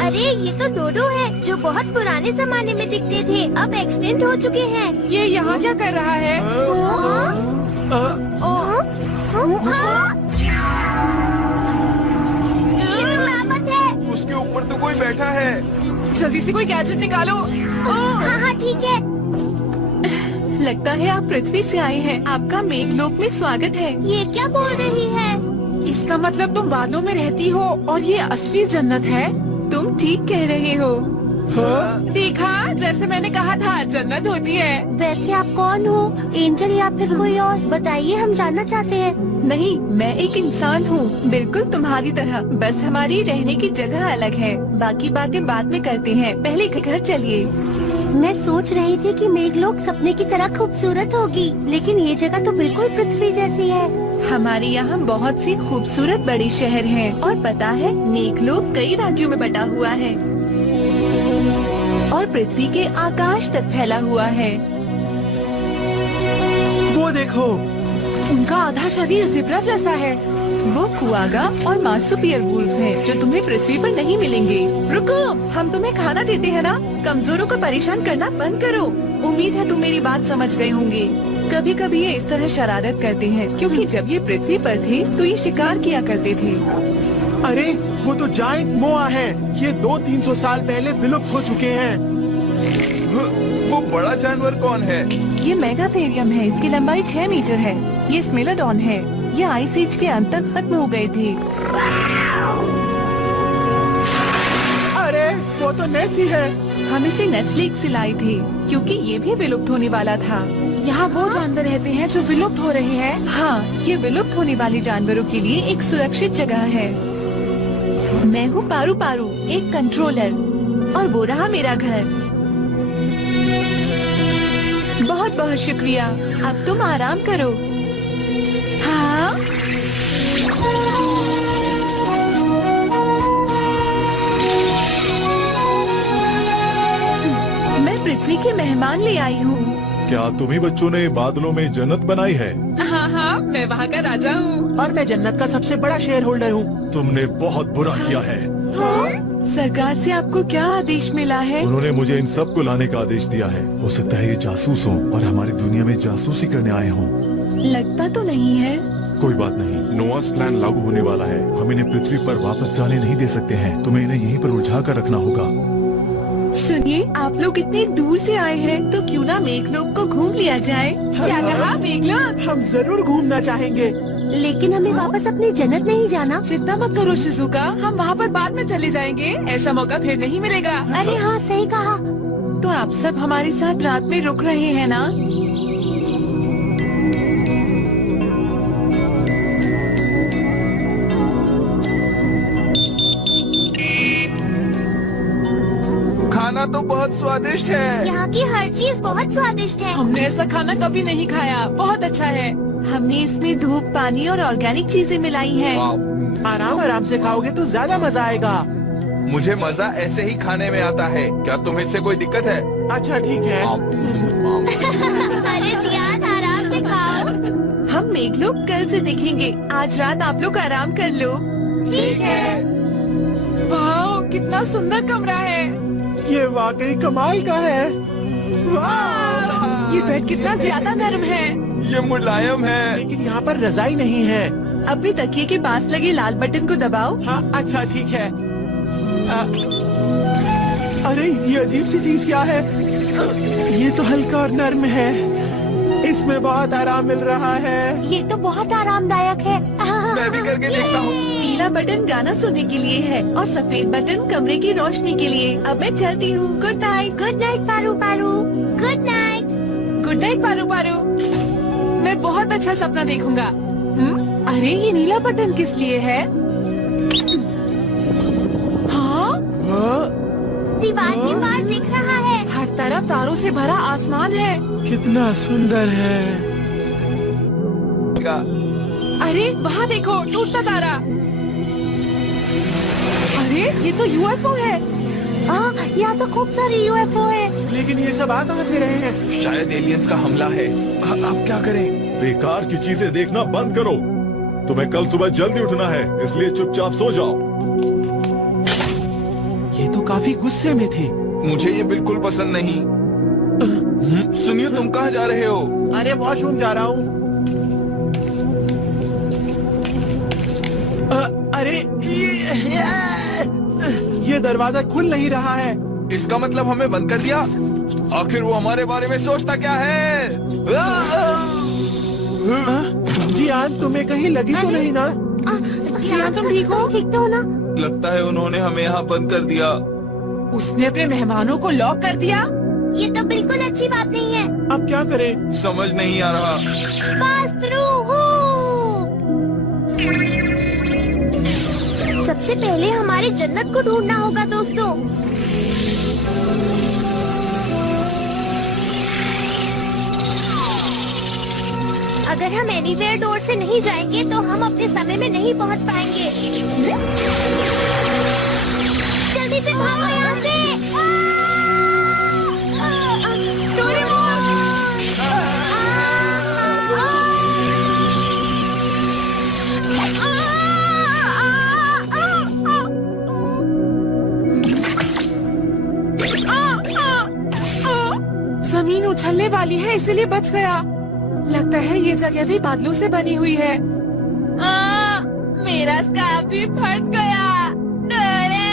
अरे ये तो डोडो है, जो बहुत पुराने जमाने में दिखते थे, अब एक्सटेंट हो चुके हैं। ये यहाँ क्या कर रहा है? ये तो रामत है। उसके ऊपर तो कोई बैठा है। जल्दी से कोई गैजेट निकालो। हाँ हाँ ठीक है। लगता है आप पृथ्वी से आए हैं। आपका मेघलोक में स्वागत है। ये क्या बोल रही है? इसका मतलब तुम बादलों में रहती हो और ये असली जन्नत है? तुम ठीक कह रहे हो। देखा, जैसे मैंने कहा था, जन्नत होती है। वैसे आप कौन हो? एंजल या फिर कोई और? बताइए, हम जानना चाहते हैं। नहीं, मैं एक इंसान हूँ, बिल्कुल तुम्हारी तरह। बस हमारी रहने की जगह अलग है। बाकी बातें बाद में करते हैं, पहले घर चलिए। मैं सोच रही थी कि मेघलोक सपने की तरह खूबसूरत होगी, लेकिन ये जगह तो बिल्कुल पृथ्वी जैसी है। हमारे यहाँ बहुत सी खूबसूरत बड़े शहर हैं और पता है मेघलोक कई राज्यों में बटा हुआ है और पृथ्वी के आकाश तक फैला हुआ है। वो देखो, उनका आधा शरीर ज़ेब्रा जैसा है। वो कुआगा और मार्सुपियल वुल्फ हैं, जो तुम्हें पृथ्वी पर नहीं मिलेंगे। रुको, हम तुम्हें खाना देते हैं ना। कमजोरों को परेशान करना बंद करो। उम्मीद है तुम मेरी बात समझ गए होंगे। कभी कभी ये इस तरह शरारत करते हैं, क्योंकि जब ये पृथ्वी पर थे तो ये शिकार किया करते थे। अरे वो तो जायंट मोआ है। ये 200-300 साल पहले विलुप्त हो चुके हैं। वो बड़ा जानवर कौन है? ये मेगाथेरियम है। इसकी लंबाई 6 मीटर है। ये स्मेलोडॉन है। ये आइस एज के अंत तक खत्म हो गए थे। अरे वो तो नेसी है। हम इसे नेस्लिक से लाए थे, क्योंकि ये भी विलुप्त होने वाला था। यहाँ वो जानवर रहते हैं जो विलुप्त हो रहे हैं। हाँ, ये विलुप्त होने वाले जानवरों के लिए एक सुरक्षित जगह है। मैं हूँ पारू पारू, एक कंट्रोलर, और वो रहा मेरा घर। बहुत बहुत शुक्रिया। अब तुम आराम करो। हाँ? मैं पृथ्वी के मेहमान ले आई हूँ। क्या तुम्ही बच्चों ने बादलों में जन्नत बनाई है? हाँ, मैं वहाँ का राजा हूँ। और मैं जन्नत का सबसे बड़ा शेयर होल्डर हूँ। तुमने बहुत बुरा किया है। सरकार से आपको क्या आदेश मिला है? उन्होंने मुझे इन सब को लाने का आदेश दिया है। हो सकता है ये जासूस हों और हमारी दुनिया में जासूसी करने आए हों। लगता तो नहीं है। कोई बात नहीं, नोआस प्लान लागू होने वाला है। हम इन्हें पृथ्वी पर वापस जाने नहीं दे सकते हैं। तुम्हें इन्हें यहीं पर उलझा कर रखना होगा। सुनिए, आप लोग इतने दूर से आए हैं, तो क्यों ना मेघलोक को घूम लिया जाए? क्या कहा मेघलोक? हम जरूर घूमना चाहेंगे। लेकिन हमें वापस अपनी जन्नत नहीं जाना। चिंता मत करो शिजुका, हम वहाँ पर बाद में चले जाएंगे। ऐसा मौका फिर नहीं मिलेगा। अरे हाँ, सही कहा। तो आप सब हमारे साथ रात में रुक रहे हैं ना? खाना तो बहुत स्वादिष्ट है। यहाँ की हर चीज बहुत स्वादिष्ट है। हमने ऐसा खाना कभी नहीं खाया। बहुत अच्छा है। हमने इसमें धूप, पानी और ऑर्गेनिक चीजें मिलाई हैं। आराम आराम से खाओगे तो ज्यादा मजा आएगा। मुझे मजा ऐसे ही खाने में आता है। क्या तुम्हें इससे कोई दिक्कत है? अच्छा ठीक है। अरे जिया लोग कल से देखेंगे। आज रात आप लोग आराम कर लो। ठीक है। वाह, कितना सुंदर कमरा है। ये वाकई कमाल का है। वाह! ये बेड कितना ज्यादा नरम है। ये मुलायम है। लेकिन यहाँ पर रजाई नहीं है। अब भी तकिए के पास लगे लाल बटन को दबाओ। हाँ, अच्छा ठीक है। अरे ये अजीब सी चीज क्या है? ये तो हल्का और नर्म है। इसमें बहुत आराम मिल रहा है। ये तो बहुत आरामदायक है। मैं भी करके देखता हूँ। पीला बटन गाना सुनने के लिए है और सफेद बटन कमरे की रोशनी के लिए। अब मैं चलती हूँ। Good night. Good night Paru Paru. Good night. Good night Paru Paru. मैं बहुत अच्छा सपना देखूंगा। अरे ये नीला बटन किस लिए है? हाँ, दीवार के पार दिख रहा है। हर तरफ तारों से भरा आसमान है। कितना सुंदर है। अरे वहाँ देखो, टूटता तारा। अरे ये तो यूएफओ है। यहाँ तो खूब सारी यूएफओ है। लेकिन ये सब आ कहाँ से रहे हैं? शायद एलियंस का हमला है। अब क्या करें? बेकार की चीजें देखना बंद करो। तुम्हें कल सुबह जल्दी उठना है, इसलिए चुपचाप सो जाओ। ये तो काफी गुस्से में थे। मुझे ये बिल्कुल पसंद नहीं। सुनिए, तुम कहाँ जा रहे हो? अरे वॉशरूम जा रहा हूँ। अरे ये दरवाजा खुल नहीं रहा है। इसका मतलब हमें बंद कर दिया? आखिर वो हमारे बारे में सोचता क्या है? जियान, तुम्हें कहीं लगी तो नहीं ना? जियान, तुम ठीक हो? ठीक तो हो ना? लगता है उन्होंने हमें यहाँ बंद कर दिया। उसने अपने मेहमानों को लॉक कर दिया। ये तो बिल्कुल अच्छी बात नहीं है। अब क्या करें? समझ नहीं आ रहा। पास थ्रू हूँ। सबसे पहले हमारे जन्नत को ढूंढना होगा दोस्तों। अगर हम एनीवेयर डोर से नहीं जाएंगे तो हम अपने समय में नहीं पहुंच पाएंगे। जल्दी से भागो यहाँ से। जमीन उछलने वाली है, इसीलिए बच गया। लगता है ये जगह भी बादलों से बनी हुई है। मेरा स्कार्फ भी फट गया। डोरेमोन!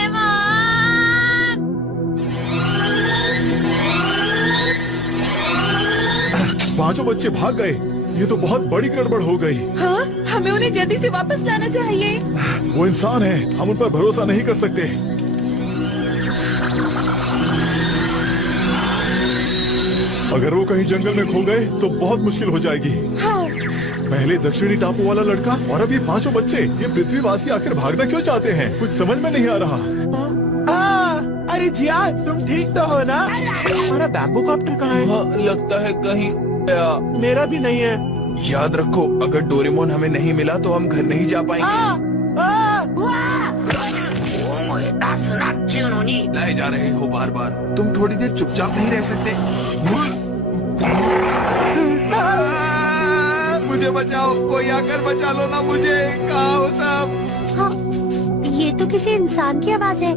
पांचों बच्चे भाग गए। ये तो बहुत बड़ी गड़बड़ हो गई। हाँ, हमें उन्हें जल्दी से वापस लाना चाहिए। वो इंसान है, हम उन पर भरोसा नहीं कर सकते। अगर वो कहीं जंगल में खो गए तो बहुत मुश्किल हो जाएगी। हाँ। पहले दक्षिणी टापू वाला लड़का और अब ये पांचों बच्चे। ये पृथ्वीवासी आखिर भागना क्यों चाहते हैं? कुछ समझ में नहीं आ रहा। अरे जियान, तुम ठीक तो हो ना? हमारा बैम्बू कॉप्टर कहाँ है? हाँ, लगता है कहीं गया। मेरा भी नहीं है। याद रखो, अगर डोरेमोन हमें नहीं मिला तो हम घर नहीं जा पाएंगे। लाए जा रहे हो बार बार। तुम थोड़ी देर चुपचाप नहीं रह सकते? मुझे बचाओ, कोई आकर बचा लो ना मुझे। कहाँ हो सब? हाँ, ये तो किसी इंसान की आवाज है।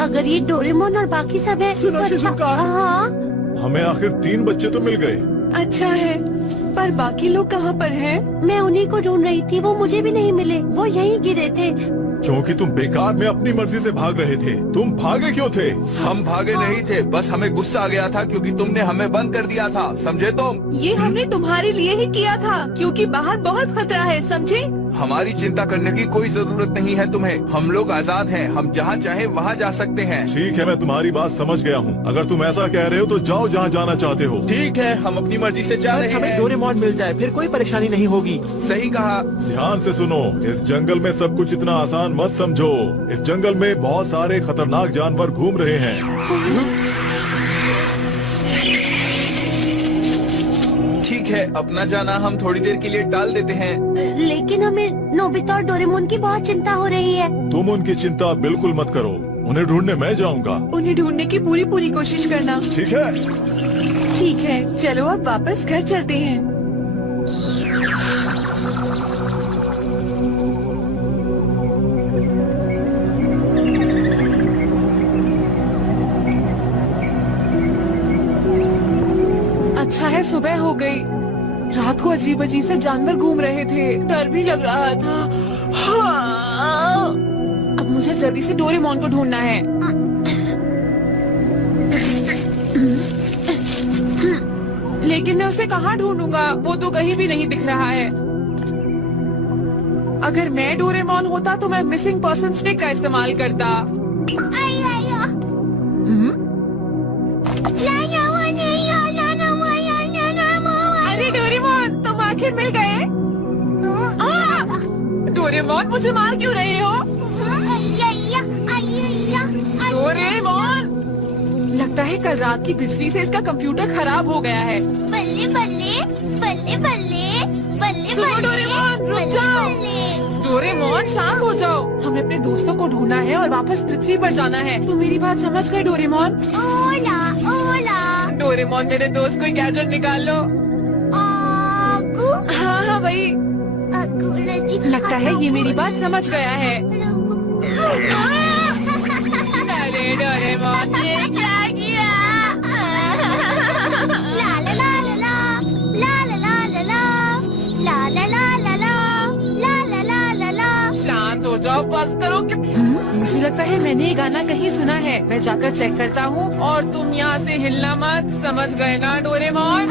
अगर ये डोरेमोन और बाकी सब है सुनो तो अच्छा। शिजुका। हाँ, हमें आखिर 3 बच्चे तो मिल गए। अच्छा है, पर बाकी लोग कहाँ पर हैं? मैं उन्हीं को ढूंढ रही थी। वो मुझे भी नहीं मिले। वो यहीं गिरे थे। क्योंकि तुम बेकार में अपनी मर्जी से भाग रहे थे। तुम भागे क्यों थे? हम भागे नहीं थे, बस हमें गुस्सा आ गया था क्योंकि तुमने हमें बंद कर दिया था। समझे तुम? ये हमने तुम्हारे लिए ही किया था, क्योंकि बाहर बहुत खतरा है, समझे? हमारी चिंता करने की कोई जरूरत नहीं है तुम्हें। हम लोग आजाद हैं, हम जहाँ चाहे वहाँ जा सकते हैं। ठीक है, मैं तुम्हारी बात समझ गया हूँ। अगर तुम ऐसा कह रहे हो तो जाओ जहाँ जाना चाहते हो। ठीक है, हम अपनी मर्जी से जा बस रहे हमें हैं। डोरेमोन मिल जाए, फिर कोई परेशानी नहीं होगी। सही कहा। ध्यान से सुनो, इस जंगल में सब कुछ इतना आसान मत समझो। इस जंगल में बहुत सारे खतरनाक जानवर घूम रहे हैं। ठीक है, अपना जाना हम थोड़ी देर के लिए टाल देते हैं। लेकिन हमें नोबिता और डोरेमोन की बहुत चिंता हो रही है। तुम उनकी चिंता बिल्कुल मत करो। उन्हें ढूंढने मैं जाऊंगा। उन्हें ढूंढने की पूरी कोशिश करना। ठीक है। ठीक है, चलो अब वापस घर चलते हैं। अच्छा है सुबह हो गई। रात को अजीब अजीब से जानवर घूम रहे थे, डर भी लग रहा था। हाँ। अब मुझे जल्दी से डोरेमोन को ढूंढना है। लेकिन मैं उसे कहाँ ढूंढूंगा? वो तो कहीं भी नहीं दिख रहा है। अगर मैं डोरेमोन होता तो मैं मिसिंग पर्सन स्टिक का इस्तेमाल करता। अरे डोरेमोन, तुम आखिर मिल गए। डोरेमोन, मुझे मार क्यों रहे हो? डोरेमोन, लगता है कल रात की बिजली से इसका कंप्यूटर खराब हो गया है। बल्ले बल्ले बल्ले बल्ले बल्ले सुनो डोरेमोन, रुक जाओ। डोरेमोन, शांत हो जाओ। हमें अपने दोस्तों को ढूंढना है और वापस पृथ्वी पर जाना है। तुम मेरी बात समझ गए डोरेमोन? ओला ओला डोरेमोन, मेरे दोस्त को गैजेट निकाल लो। आगू हाँ हाँ वही। लगता है ये मेरी बात समझ गया है। अरे डोरेमोन, ये क्या किया? ला ला ला ला ला ला ला ला ला ला ला ला ला ला ला ला ला ला। शांत हो जाओ, बस करो। मुझे लगता है मैंने ये गाना कहीं सुना है। मैं जाकर चेक करता हूँ और तुम यहाँ से हिलना मत, समझ गए ना डोरेमोन?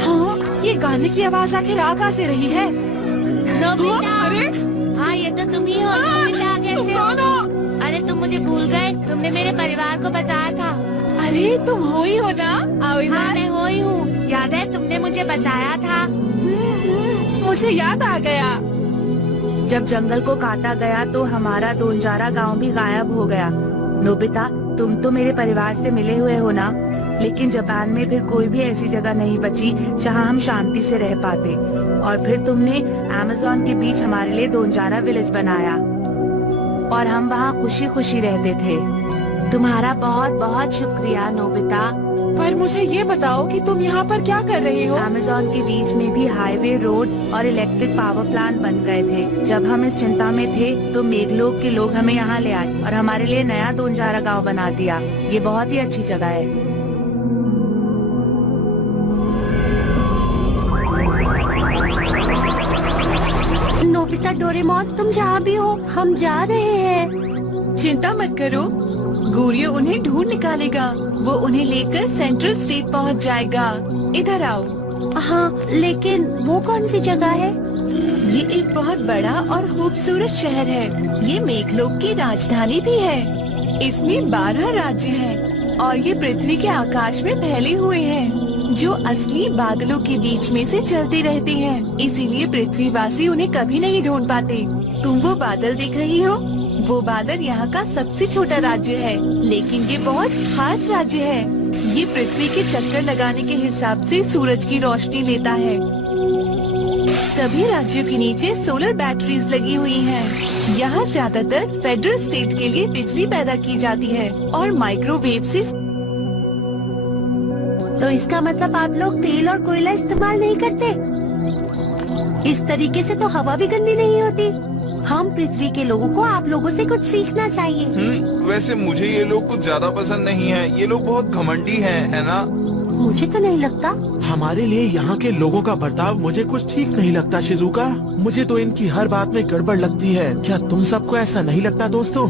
हाँ, ये गाने की आवाज आखिर आ कहाँ से रही है? नोबिता, अरे हाँ ये तो तुम ही हो। नोबिता कैसे हो? अरे तुम मुझे भूल गए? तुमने मेरे परिवार को बचाया था। अरे तुम हो ही हो ना? आओ इधर। हाँ मैं हो ही हूँ। याद है तुमने मुझे बचाया था? मुझे याद आ गया। जब जंगल को काटा गया तो हमारा दोनजारा गांव भी गायब हो गया। नोबिता, तुम तो मेरे परिवार से मिले हुए हो ना? लेकिन जापान में फिर कोई भी ऐसी जगह नहीं बची जहां हम शांति से रह पाते। और फिर तुमने अमेज़न के बीच हमारे लिए दोनजारा विलेज बनाया और हम वहां खुशी खुशी रहते थे। तुम्हारा बहुत बहुत शुक्रिया नोबिता। पर मुझे ये बताओ कि तुम यहाँ पर क्या कर रही हो? अमेज़न के बीच में भी हाईवे, रोड और इलेक्ट्रिक पावर प्लांट बन गए थे। जब हम इस चिंता में थे तो मेघलोक के लोग हमें यहाँ ले आए और हमारे लिए नया दोनजारा गांव बना दिया। ये बहुत ही अच्छी जगह है। नोबिता, डोरेमोन, तुम जहाँ भी हो हम जा रहे हैं। चिंता मत करो, गुरियो उन्हें ढूंढ निकालेगा। वो उन्हें लेकर सेंट्रल स्टेट पहुंच जाएगा। इधर आओ। हाँ, लेकिन वो कौन सी जगह है? ये एक बहुत बड़ा और खूबसूरत शहर है। ये मेघलोक की राजधानी भी है। इसमें 12 राज्य हैं और ये पृथ्वी के आकाश में फैले हुए हैं, जो असली बादलों के बीच में से चलते रहते हैं। इसीलिए पृथ्वीवासी उन्हें कभी नहीं ढूंढ पाते। तुम वो बादल देख रही हो? वो बादल यहाँ का सबसे छोटा राज्य है, लेकिन ये बहुत खास राज्य है। ये पृथ्वी के चक्कर लगाने के हिसाब से सूरज की रोशनी लेता है। सभी राज्यों के नीचे सोलर बैटरीज लगी हुई हैं। यहाँ ज्यादातर फेडरल स्टेट के लिए बिजली पैदा की जाती है और माइक्रोवेव से। तो इसका मतलब आप लोग तेल और कोयला इस्तेमाल नहीं करते? इस तरीके से तो हवा भी गंदी नहीं होती। हम पृथ्वी के लोगों को आप लोगों से कुछ सीखना चाहिए। वैसे मुझे ये लोग कुछ ज्यादा पसंद नहीं है। ये लोग बहुत घमंडी हैं, है ना? मुझे तो नहीं लगता। हमारे लिए यहाँ के लोगों का बर्ताव मुझे कुछ ठीक नहीं लगता शिजुका। मुझे तो इनकी हर बात में गड़बड़ लगती है। क्या तुम सबको ऐसा नहीं लगता दोस्तों?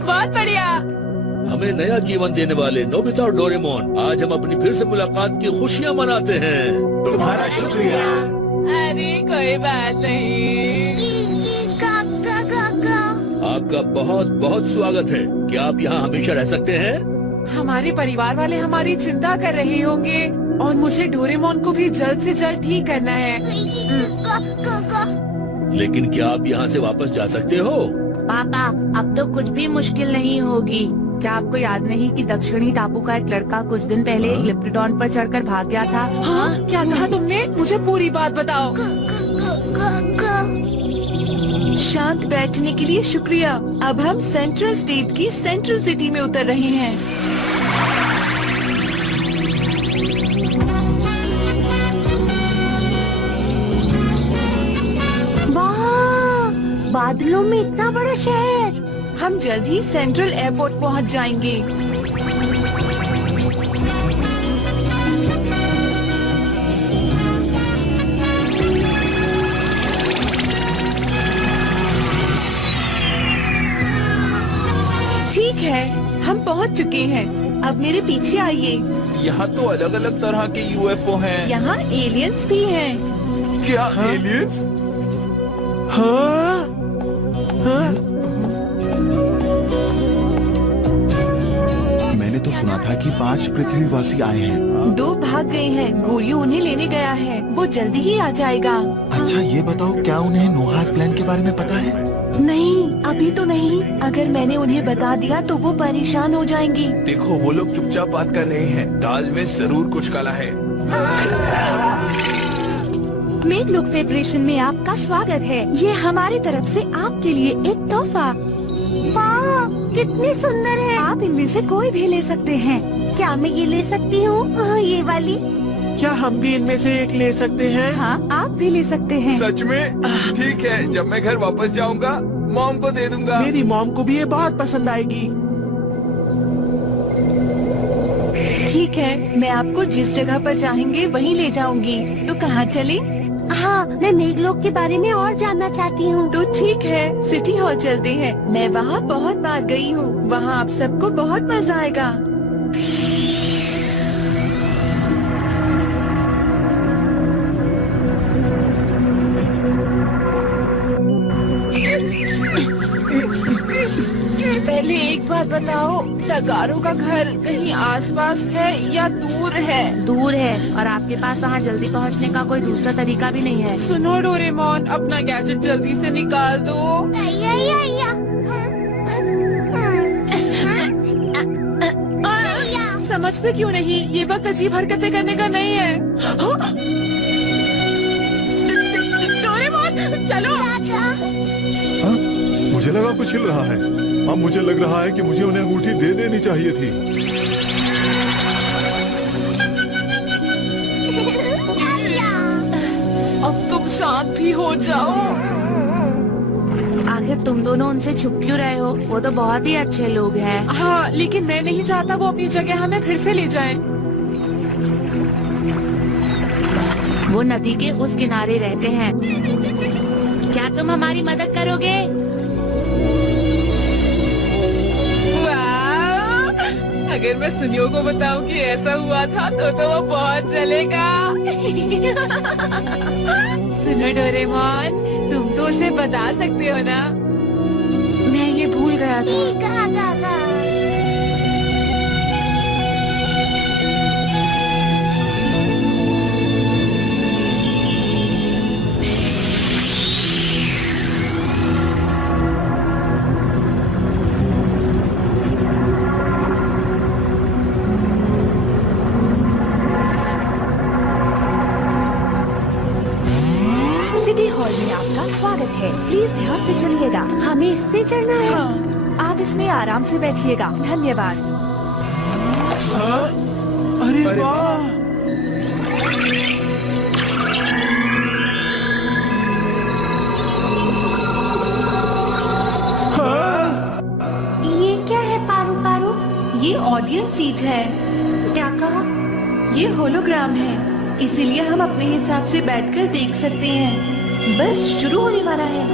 बहुत बढ़िया। हमें नया जीवन देने वाले नोबिता और डोरेमोन, आज हम अपनी फिर से मुलाकात की खुशियाँ मनाते हैं। तुम्हारा शुक्रिया। अरे कोई बात नहीं। काका काका। आपका बहुत बहुत स्वागत है। क्या आप यहाँ हमेशा रह सकते हैं? हमारे परिवार वाले हमारी चिंता कर रहे होंगे और मुझे डोरेमोन को भी जल्द से जल्द ठीक करना है। काका। लेकिन क्या आप यहाँ से वापस जा सकते हो? पापा, अब तो कुछ भी मुश्किल नहीं होगी। क्या आपको याद नहीं कि दक्षिणी टापू का एक लड़का कुछ दिन पहले एक लिप्टोडॉन पर चढ़कर भाग गया था? हाँ, क्या कहा तुमने? मुझे पूरी बात बताओ। शांत बैठने के लिए शुक्रिया। अब हम सेंट्रल स्टेट की सेंट्रल सिटी में उतर रहे हैं। वाह, बादलों में इतना बड़ा शहर। हम जल्द ही सेंट्रल एयरपोर्ट पहुंच जाएंगे। ठीक है, हम पहुंच चुके हैं। अब मेरे पीछे आइए। यहाँ तो अलग अलग तरह के यूएफओ हैं। यहाँ एलियंस भी हैं। क्या एलियंस? हाँ? हाँ? मैंने तो सुना था कि 5 पृथ्वीवासी आए हैं। 2 भाग गए हैं। गोरियो उन्हें लेने गया है। वो जल्दी ही आ जाएगा। अच्छा ये बताओ, क्या उन्हें नोहास प्लान के बारे में पता है? नहीं, अभी तो नहीं। अगर मैंने उन्हें बता दिया तो वो परेशान हो जाएंगी। देखो वो लोग चुपचाप बात कर रहे हैं। दाल में जरूर कुछ काला है। मेघलोक फेडरेशन में आपका स्वागत है। ये हमारी तरफ से आपके लिए एक तोहफा। वाह, कितनी सुंदर है। आप इनमें से कोई भी ले सकते हैं। क्या मैं ये ले सकती हूँ? ये वाली? क्या हम भी इनमें से एक ले सकते हैं? हाँ, आप भी ले सकते हैं। सच में? ठीक है, जब मैं घर वापस जाऊंगा मॉम को दे दूंगा। मेरी मॉम को भी ये बहुत पसंद आएगी। ठीक है, मैं आपको जिस जगह पर चाहेंगे वहीं ले जाऊंगी। तो कहाँ चले? हाँ, मैं मेघलोक के बारे में और जानना चाहती हूँ। तो ठीक है, सिटी हॉल चलते हैं। मैं वहाँ बहुत बार गई हूँ। वहाँ आप सबको बहुत मजा आएगा। पहले एक बात बताओ, टगारो का घर कहीं आसपास है या दूर है? दूर है और आपके पास वहाँ जल्दी पहुँचने का कोई दूसरा तरीका भी नहीं है। सुनो डोरेमोन, अपना गैजेट जल्दी से निकाल दो। समझते क्यों नहीं? ये वक्त अजीब हरकतें करने का नहीं है। हाँ? डोरेमोन, चलो। हाँ? मुझे लगा कुछ हिल रहा है। अब मुझे लग रहा है कि मुझे उन्हें अंगूठी दे देनी चाहिए थी। अब तुम शांत भी हो जाओ। आखिर तुम दोनों उनसे छुप क्यों रहे हो? वो तो बहुत ही अच्छे लोग हैं। हाँ, लेकिन मैं नहीं चाहता वो अपनी जगह हमें फिर से ले जाएं। वो नदी के उस किनारे रहते हैं। क्या तुम हमारी मदद करोगे? वाह! अगर मैं सुनियो को बताऊं कि ऐसा हुआ था तो वो बहुत जलेगा। सुनो डोरेमोन, तुम तो उसे बता सकते हो ना? मैं ये भूल गया था। सिटी हॉल में आपका स्वागत है। प्लीज ध्यान से चलिएगा, हमें इस पे चढ़ना है। आप इसमें आराम से बैठिएगा। धन्यवाद। अरे वाह! ये क्या है पारू पारू? ये ऑडियंस सीट है। क्या कहा? ये होलोग्राम है, इसीलिए हम अपने हिसाब से बैठकर देख सकते हैं। बस शुरू होने वाला है।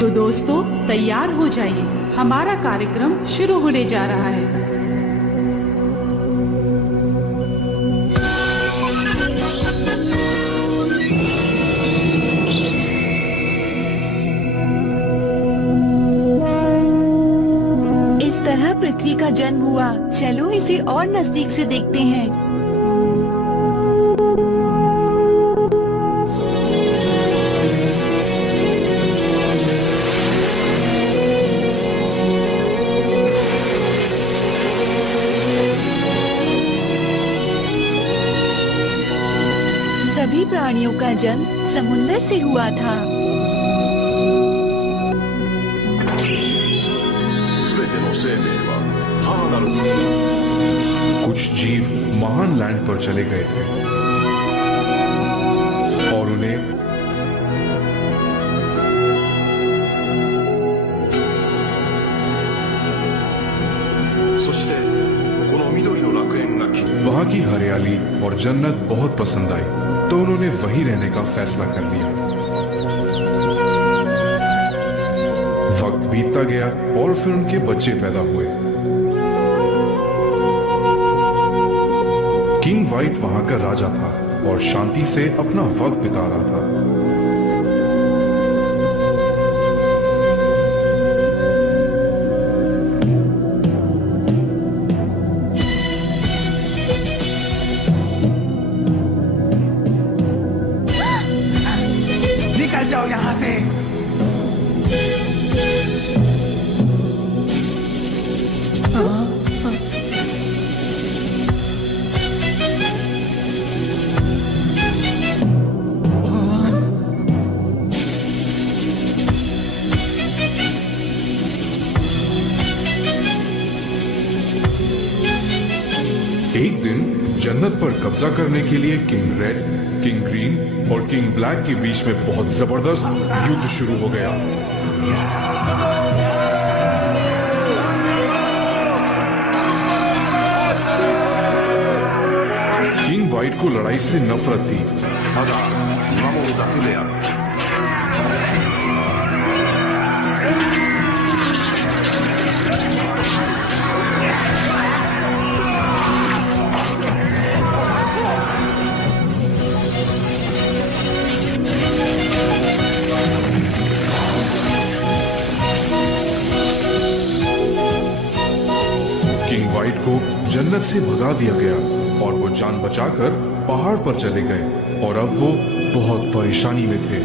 तो दोस्तों तैयार हो जाइए, हमारा कार्यक्रम शुरू होने जा रहा है। जन्म हुआ। चलो इसे और नजदीक से देखते हैं। सभी प्राणियों का जन्म समुद्र से हुआ था। कुछ जीव महान लैंड पर चले गए थे और उन्हें वहां की हरियाली और जन्नत बहुत पसंद आई, तो उन्होंने वहीं रहने का फैसला कर लिया। वक्त बीतता गया और फिर उनके बच्चे पैदा हुए। किंग वाइट वहां का राजा था और शांति से अपना वक्त बिता रहा था। निकल जाओ यहाँ से। एक दिन जन्नत पर कब्जा करने के लिए किंग रेड, किंग ग्रीन और किंग ब्लैक के बीच में बहुत जबरदस्त युद्ध शुरू हो गया। किंग वाइट को लड़ाई से नफरत थी। किंग वाइट को जन्नत से भगा दिया गया और वो जान बचाकर पहाड़ पर चले गए और अब वो बहुत परेशानी में थे।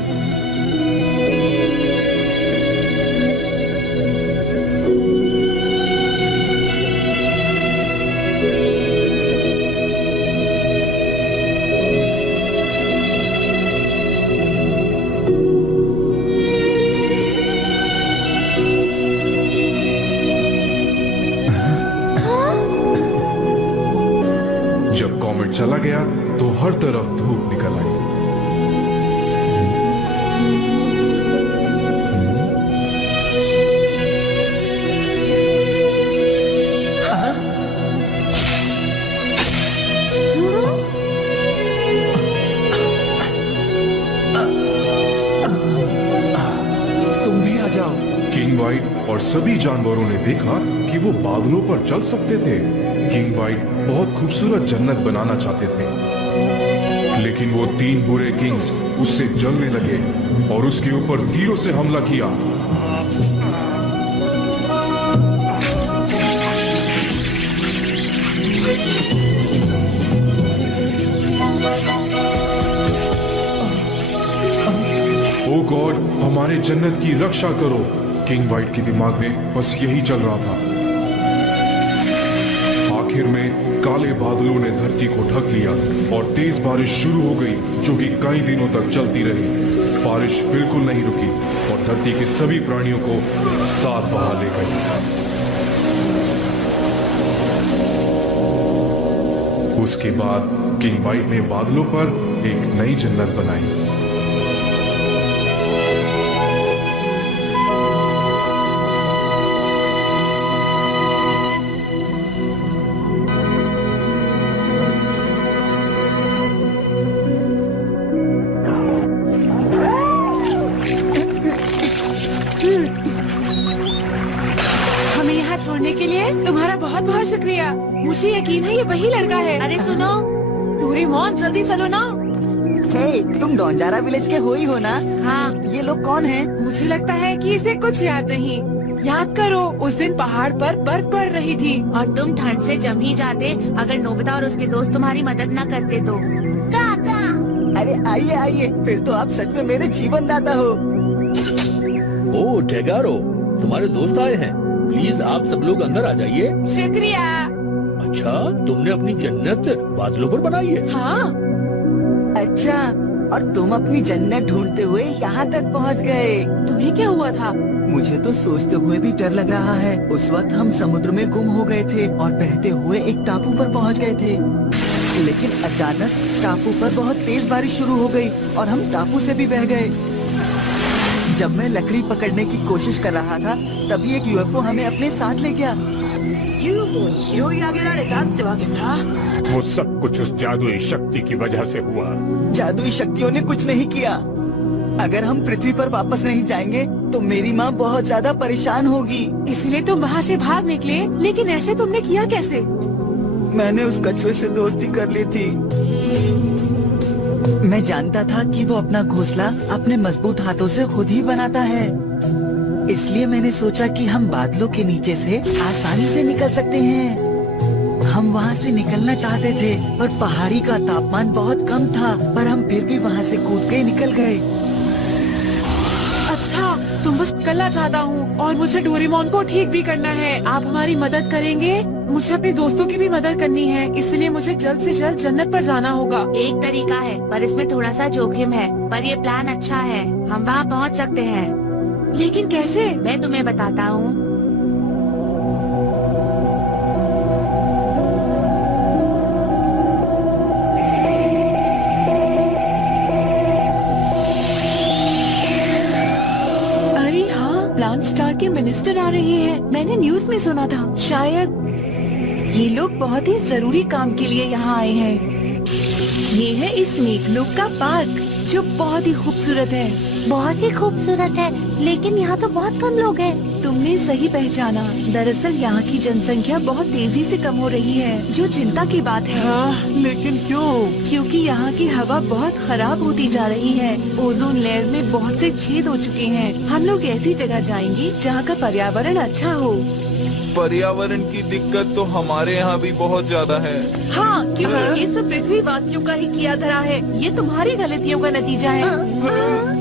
जब कॉमेट चला गया तो हर तरफ धूप निकल आई। तुम भी आ जाओ। किंग वाइट और सभी जानवरों ने देखा कि वो बादलों पर चल सकते थे। किंग वाइट बहुत खूबसूरत जन्नत बनाना चाहते थे, लेकिन वो तीन बुरे किंग्स उससे जलने लगे और उसके ऊपर तीरों से हमला किया। ओ गॉड, हमारे जन्नत की रक्षा करो। किंग वाइट के दिमाग में बस यही चल रहा था। आखिर में काले बादलों ने धरती को ढक लिया और तेज बारिश शुरू हो गई, जो कि कई दिनों तक चलती रही। बारिश बिल्कुल नहीं रुकी और धरती के सभी प्राणियों को साथ बहा ले गई। उसके बाद किंग वाइट ने बादलों पर एक नई जन्नत बनाई। हमें यहाँ छोड़ने के लिए तुम्हारा बहुत बहुत शुक्रिया। मुझे यकीन है ये वही लड़का है। अरे सुनो, डोरेमोन जल्दी चलो ना। हे, तुम डोंजारा विलेज के हो ही हो ना? हाँ। ये लोग कौन हैं? मुझे लगता है कि इसे कुछ याद नहीं। याद करो, उस दिन पहाड़ पर बर्फ पड़ रही थी। और तुम ठंड से जम ही जाते अगर नोबिता और उसके दोस्त तुम्हारी मदद न करते तो। काका। अरे आइए आइए, फिर तो आप सच में मेरे जीवन दाता हो। ओ टेगारो, तुम्हारे दोस्त आए हैं। प्लीज आप सब लोग अंदर आ जाइए। शुक्रिया। अच्छा, तुमने अपनी जन्नत बादलों पर बनाई है? हाँ। अच्छा, और तुम अपनी जन्नत ढूंढते हुए यहाँ तक पहुँच गए। तुम्हें क्या हुआ था? मुझे तो सोचते हुए भी डर लग रहा है। उस वक्त हम समुद्र में गुम हो गए थे और बहते हुए एक टापू पर पहुँच गए थे। लेकिन अचानक टापू पर बहुत तेज बारिश शुरू हो गई और हम टापू से भी बह गए। जब मैं लकड़ी पकड़ने की कोशिश कर रहा था, तभी एक यूएफओ हमें अपने साथ ले गया। वो सब कुछ उस जादुई शक्ति की वजह से हुआ। जादुई शक्तियों ने कुछ नहीं किया। अगर हम पृथ्वी पर वापस नहीं जाएंगे तो मेरी माँ बहुत ज्यादा परेशान होगी। इसलिए तुम वहाँ से भाग निकले, लेकिन ऐसे तुमने किया कैसे? मैंने उस कछुए से दोस्ती कर ली थी। मैं जानता था कि वो अपना घोंसला अपने मजबूत हाथों से खुद ही बनाता है। इसलिए मैंने सोचा कि हम बादलों के नीचे से आसानी से निकल सकते हैं। हम वहाँ से निकलना चाहते थे, पर पहाड़ी का तापमान बहुत कम था, पर हम फिर भी वहाँ से कूद के निकल गए। अच्छा, तुम बस निकलना चाहता हूँ और मुझे डोरेमोन को ठीक भी करना है। आप हमारी मदद करेंगे? मुझे अपने दोस्तों की भी मदद करनी है, इसलिए मुझे जल्द से जल्द जन्नत पर जाना होगा। एक तरीका है, पर इसमें थोड़ा सा जोखिम है, पर ये प्लान अच्छा है। हम वहाँ पहुँच सकते हैं। लेकिन कैसे? मैं तुम्हें बताता हूँ। अरे हाँ, प्लान स्टार के मिनिस्टर आ रहे हैं। मैंने न्यूज में सुना था। शायद ये लोग बहुत ही जरूरी काम के लिए यहाँ आए हैं। ये है इस मेघलोक का पार्क, जो बहुत ही खूबसूरत है। बहुत ही खूबसूरत है, लेकिन यहाँ तो बहुत कम लोग हैं। तुमने सही पहचाना। दरअसल यहाँ की जनसंख्या बहुत तेजी से कम हो रही है, जो चिंता की बात है। हाँ, लेकिन क्यों? क्योंकि यहाँ की हवा बहुत खराब होती जा रही है। ओजोन लेयर में बहुत से छेद हो चुके हैं। हम लोग ऐसी जगह जाएंगे जहाँ का पर्यावरण अच्छा हो। पर्यावरण की दिक्कत तो हमारे यहाँ भी बहुत ज्यादा है। हाँ, क्योंकि ये सब पृथ्वी वासियों का ही किया धरा है। ये तुम्हारी गलतियों का नतीजा है।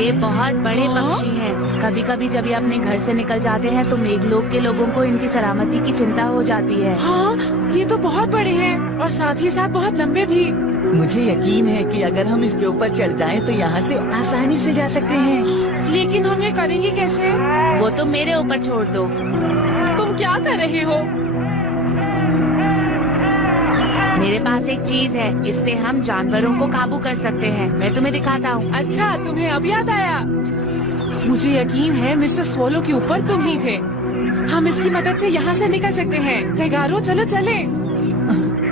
ये बहुत बड़े पक्षी हैं। कभी कभी जब ये अपने घर से निकल जाते हैं तो मेघलोक के लोगों को इनकी सलामती की चिंता हो जाती है। हाँ, ये तो बहुत बड़े हैं और साथ ही साथ बहुत लंबे भी। मुझे यकीन है कि अगर हम इसके ऊपर चढ़ जाएं तो यहाँ से आसानी से जा सकते हैं। लेकिन हम ये करेंगे कैसे? वो तो मेरे ऊपर छोड़ दो। तुम क्या कर रहे हो? मेरे पास एक चीज है, इससे हम जानवरों को काबू कर सकते हैं। मैं तुम्हें दिखाता हूँ। अच्छा, तुम्हें अब याद आया। मुझे यकीन है मिस्टर स्वॉलो के ऊपर तुम ही थे। हम इसकी मदद से यहाँ से निकल सकते हैं। टेगारो, चलो चले।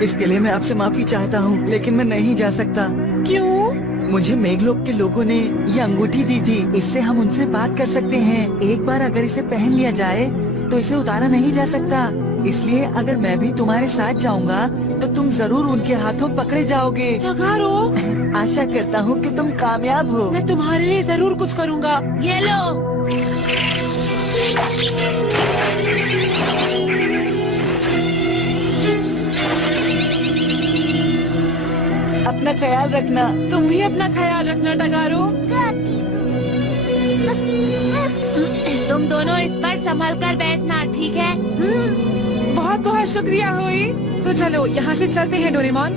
इसके लिए मैं आपसे माफी चाहता हूँ, लेकिन मैं नहीं जा सकता। क्यों? मुझे मेघलोक के लोगों ने ये अंगूठी दी थी। इससे हम उनसे बात कर सकते हैं। एक बार अगर इसे पहन लिया जाए तो इसे उतारा नहीं जा सकता। इसलिए अगर मैं भी तुम्हारे साथ जाऊंगा तो तुम जरूर उनके हाथों पकड़े जाओगे। टेगारो, आशा करता हूँ कि तुम कामयाब हो। मैं तुम्हारे लिए जरूर कुछ करूँगा। ये लो। अपना ख्याल रखना। तुम भी अपना ख्याल रखना टेगारो। तुम दोनों इस पर संभल कर बैठना, ठीक है? बहुत बहुत शुक्रिया हुई। तो चलो यहाँ से चलते हैं डोरेमोन।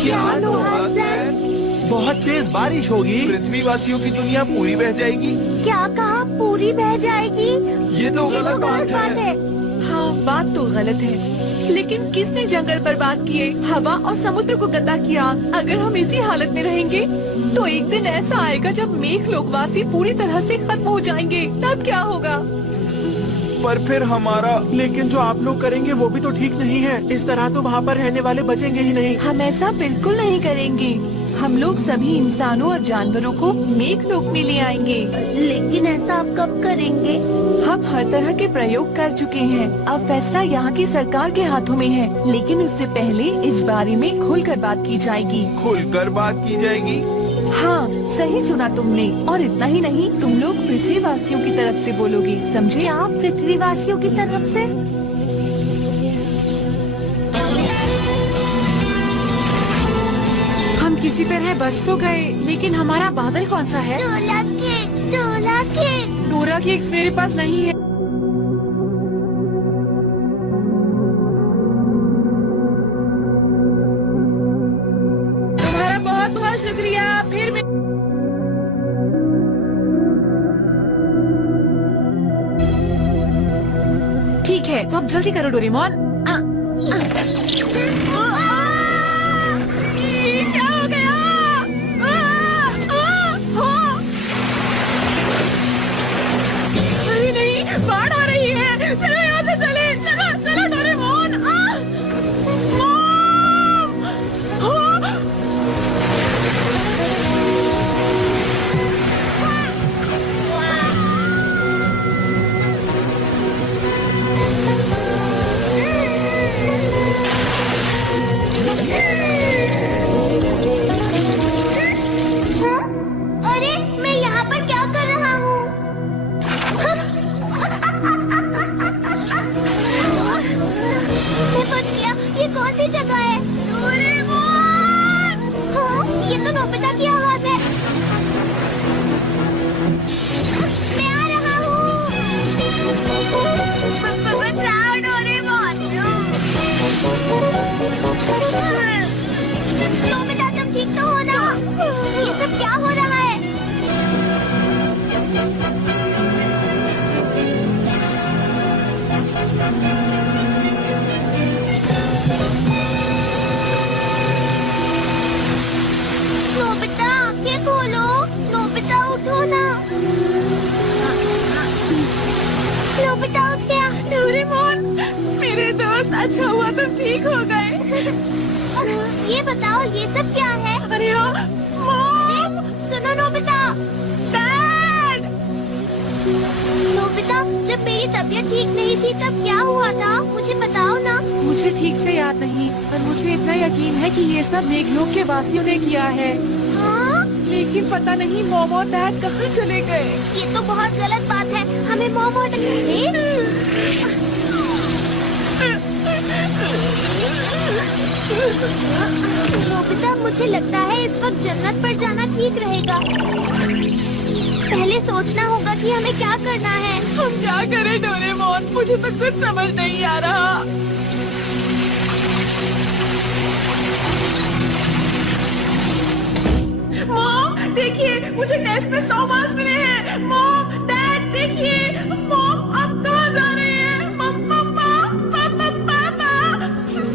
क्या बहुत तेज बारिश होगी। पृथ्वीवासियों की दुनिया पूरी बह जाएगी। क्या कहा? पूरी बह जाएगी? ये तो गलत बात है। हाँ, बात तो गलत है, लेकिन किसने जंगल बर्बाद किए, हवा और समुद्र को गंदा किया? अगर हम इसी हालत में रहेंगे तो एक दिन ऐसा आएगा जब मेघ लोकवासी पूरी तरह से खत्म हो जाएंगे। तब क्या होगा? पर फिर हमारा, लेकिन जो आप लोग करेंगे वो भी तो ठीक नहीं है। इस तरह तो वहाँ पर रहने वाले बचेंगे ही नहीं। हम ऐसा बिल्कुल नहीं करेंगे। हम लोग सभी इंसानों और जानवरों को मेघलोक में ले आएंगे। लेकिन ऐसा आप कब करेंगे? हम हर तरह के प्रयोग कर चुके हैं। अब फैसला यहाँ की सरकार के हाथों में है, लेकिन उससे पहले इस बारे में खुलकर बात की जाएगी। खुलकर बात की जाएगी? हाँ, सही सुना तुमने। और इतना ही नहीं, तुम लोग पृथ्वीवासियों की तरफ से बोलोगे, समझे? क्या पृथ्वीवासियों की तरफ से? हम किसी तरह बच तो गए, लेकिन हमारा बादल कौन सा है? डोला केक, डोला केक। डोरा केक्स मेरे पास नहीं है। तुम्हारा बहुत बहुत शुक्रिया। फिर ठीक है, तो अब जल्दी करो डोरेमोन। क्या हो गया? अरे नहीं, बाढ़ आ रही है। चलो यहाँ से चले। चलो चलो डोरेमोन। अरे मैं यहाँ पर क्या कर रहा हूँ? मैं बच गया। ये कौन सी जगह है? डोरेमोन! हाँ, ये तो नोबिता की आवाज है। मैं आ रहा हूँ। बचाओ डोरेमोन। नोबिता, तुम ठीक तो हो ना? ये सब क्या हो रहा है? नोबिता, आंखें खोलो। नोबिता, उठो ना। नोबिता उठ गया। डोरेमोन, मेरे दोस्त, अच्छा हुआ तुम ठीक हो गए। ये बताओ, ये सब क्या है? अरे हाँ, मॉम! सुनो नोबिता। डैड! नोबिता, जब मेरी तबीयत ठीक नहीं थी तब क्या हुआ था? मुझे बताओ ना। मुझे ठीक से याद नहीं, पर मुझे इतना यकीन है कि ये सब मेघलोक के वासियों ने किया है। हाँ? लेकिन पता नहीं मॉम और डैड कहाँ चले गए। ये तो बहुत गलत बात है। हमें मॉम और नोबिता, मुझे लगता है इस वक्त जन्नत पर जाना ठीक रहेगा। पहले सोचना होगा कि हमें क्या करना है। हम क्या करें डोरेमोन? मुझे तो कुछ समझ नहीं आ रहा। मॉम, देखिए, मुझे टेस्ट में 100 मार्क्स मिले हैं। मॉम, डैड, देखिए। मॉम, आप कहाँ जा रहे हैं? पापा,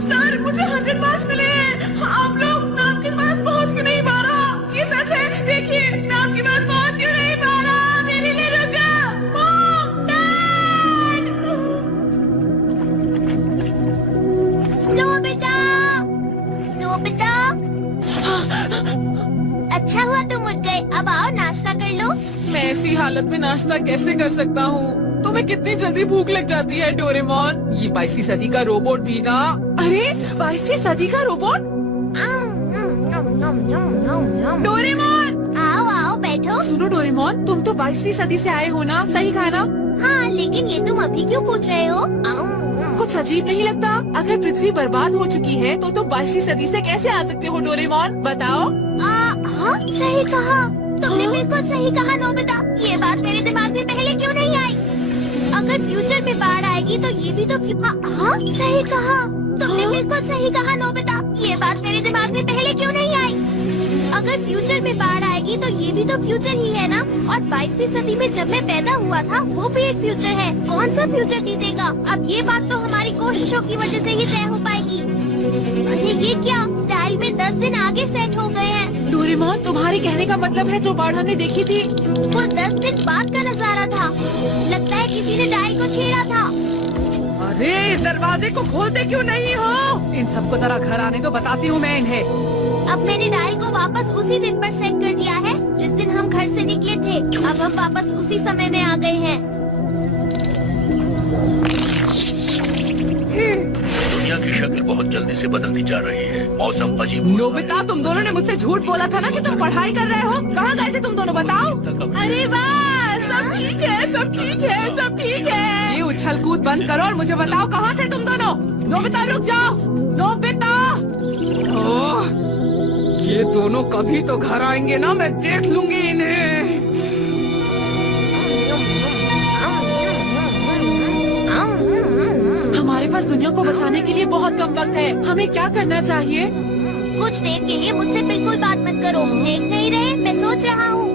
सर, मुझे 100 मार्क्स मिले हैं। आप लोग, मैं आपके पास पहुँच क्यों नहीं पा रहा? ये सच है। देखिए, मैं आपके पास पहुँच क्यों नहीं पा रहा? मेरे लिए रुका। Mom, dad. Nobita, Nobita. अच्छा हुआ तुम उठ गए। अब आओ, नाश्ता कर लो। मैं ऐसी हालत में नाश्ता कैसे कर सकता हूँ? तुम्हें कितनी जल्दी भूख लग जाती है डोरेमोन? ये 22वीं सदी का रोबोट भी ना। अरे 22वीं सदी का रोबोट? डोरेमोन, आओ आओ, बैठो। सुनो डोरेमोन, तुम तो 22वीं सदी से आए हो ना? सही कहा ना? हाँ, लेकिन ये तुम अभी क्यों पूछ रहे हो? कुछ अजीब नहीं लगता? अगर पृथ्वी बर्बाद हो चुकी है तो तुम 22वीं सदी से कैसे आ सकते हो डोरेमोन? बताओ। हाँ, सही कहा। तुमने बिल्कुल सही कहा नोबिता। ये बात मेरे दिमाग में पहले क्यों नहीं आई? अगर फ्यूचर में बाढ़ आएगी तो ये भी तो हाँ, सही कहा। तुमने बिल्कुल सही कहा नोबिता। ये बात मेरे दिमाग में पहले क्यों नहीं आई? अगर फ्यूचर में बाढ़ आएगी तो ये भी तो फ्यूचर ही है ना। और 22वीं सदी में जब मैं पैदा हुआ था वो भी एक फ्यूचर है। कौन सा फ्यूचर जीतेगा? अब ये बात तो हमारी कोशिशों की वजह से ही तय हो पाएगी। अरे ये क्या, डायल में 10 दिन आगे सेट हो गए हैं। डोरेमोन, तुम्हारे कहने का मतलब है जो बाढ़ हमने देखी थी वो 10 दिन बाद का नजारा था। लगता है किसी ने डायल को छेड़ा था। अरे इस दरवाजे को खोलते क्यों नहीं हो? इन सबको जरा घर आने तो बताती हूँ मैं इन्हें। अब मैंने डायल को वापस उसी दिन पर सेट कर दिया है जिस दिन हम घर से निकले थे। अब हम वापस उसी समय में आ गए हैं। दुनिया की शक्ल बहुत जल्दी से बदलती जा रही है। मौसम अजीब। नोबिता, तुम दोनों ने मुझसे झूठ बोला था ना कि तुम पढ़ाई कर रहे हो। कहाँ गए थे तुम दोनों, बताओ। अरे वाह, सब ठीक है, सब ठीक है, सब ठीक है। ये उछल कूद बंद करो और मुझे बताओ कहाँ थे तुम दोनों। नोबिता रुक जाओ, नोबिता। ओह, ये दोनों कभी तो घर आएंगे ना, मैं देख लूंगी इन्हें। हमारे पास दुनिया को बचाने के लिए बहुत कम वक्त है। हमें क्या करना चाहिए? कुछ देर के लिए मुझसे बिल्कुल बात मत करो। देख नहीं रहे, मैं सोच रहा हूँ।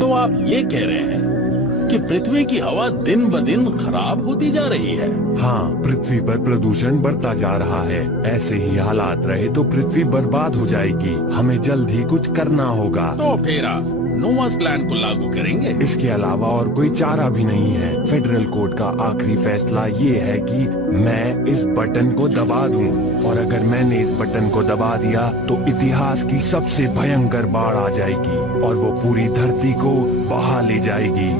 तो आप ये कह रहे हैं कि पृथ्वी की हवा दिन ब दिन खराब होती जा रही है? हाँ, पृथ्वी पर प्रदूषण बढ़ता जा रहा है। ऐसे ही हालात रहे तो पृथ्वी बर्बाद हो जाएगी। हमें जल्द ही कुछ करना होगा। तो फिर आप नोवास प्लान को लागू करेंगे? इसके अलावा और कोई चारा भी नहीं है। फेडरल कोर्ट का आखिरी फैसला ये है कि मैं इस बटन को दबा दूं, और अगर मैंने इस बटन को दबा दिया तो इतिहास की सबसे भयंकर बाढ़ आ जाएगी और वो पूरी धरती को बहा ले जाएगी।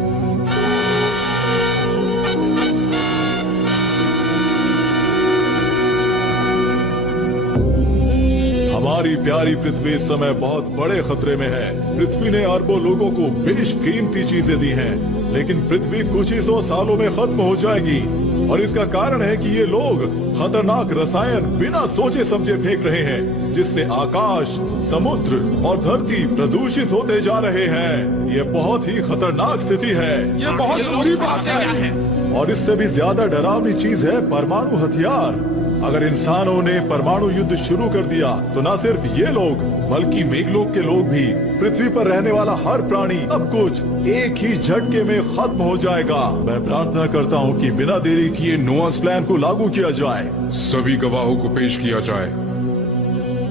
हमारी प्यारी पृथ्वी इस समय बहुत बड़े खतरे में है। पृथ्वी ने अरबों लोगों को बेशकीमती चीजें दी हैं, लेकिन पृथ्वी कुछ ही 100 सालों में खत्म हो जाएगी। और इसका कारण है कि ये लोग खतरनाक रसायन बिना सोचे समझे फेंक रहे हैं, जिससे आकाश, समुद्र और धरती प्रदूषित होते जा रहे हैं। ये बहुत ही खतरनाक स्थिति है। ये बहुत बुरी बात है। और इससे भी ज्यादा डरावनी चीज है परमाणु हथियार। अगर इंसानों ने परमाणु युद्ध शुरू कर दिया तो न सिर्फ ये लोग बल्कि मेघलोक के लोग भी, पृथ्वी पर रहने वाला हर प्राणी अब कुछ एक ही झटके में खत्म हो जाएगा। मैं प्रार्थना करता हूँ कि बिना देरी किए नोआस प्लान को लागू किया जाए। सभी गवाहों को पेश किया जाए।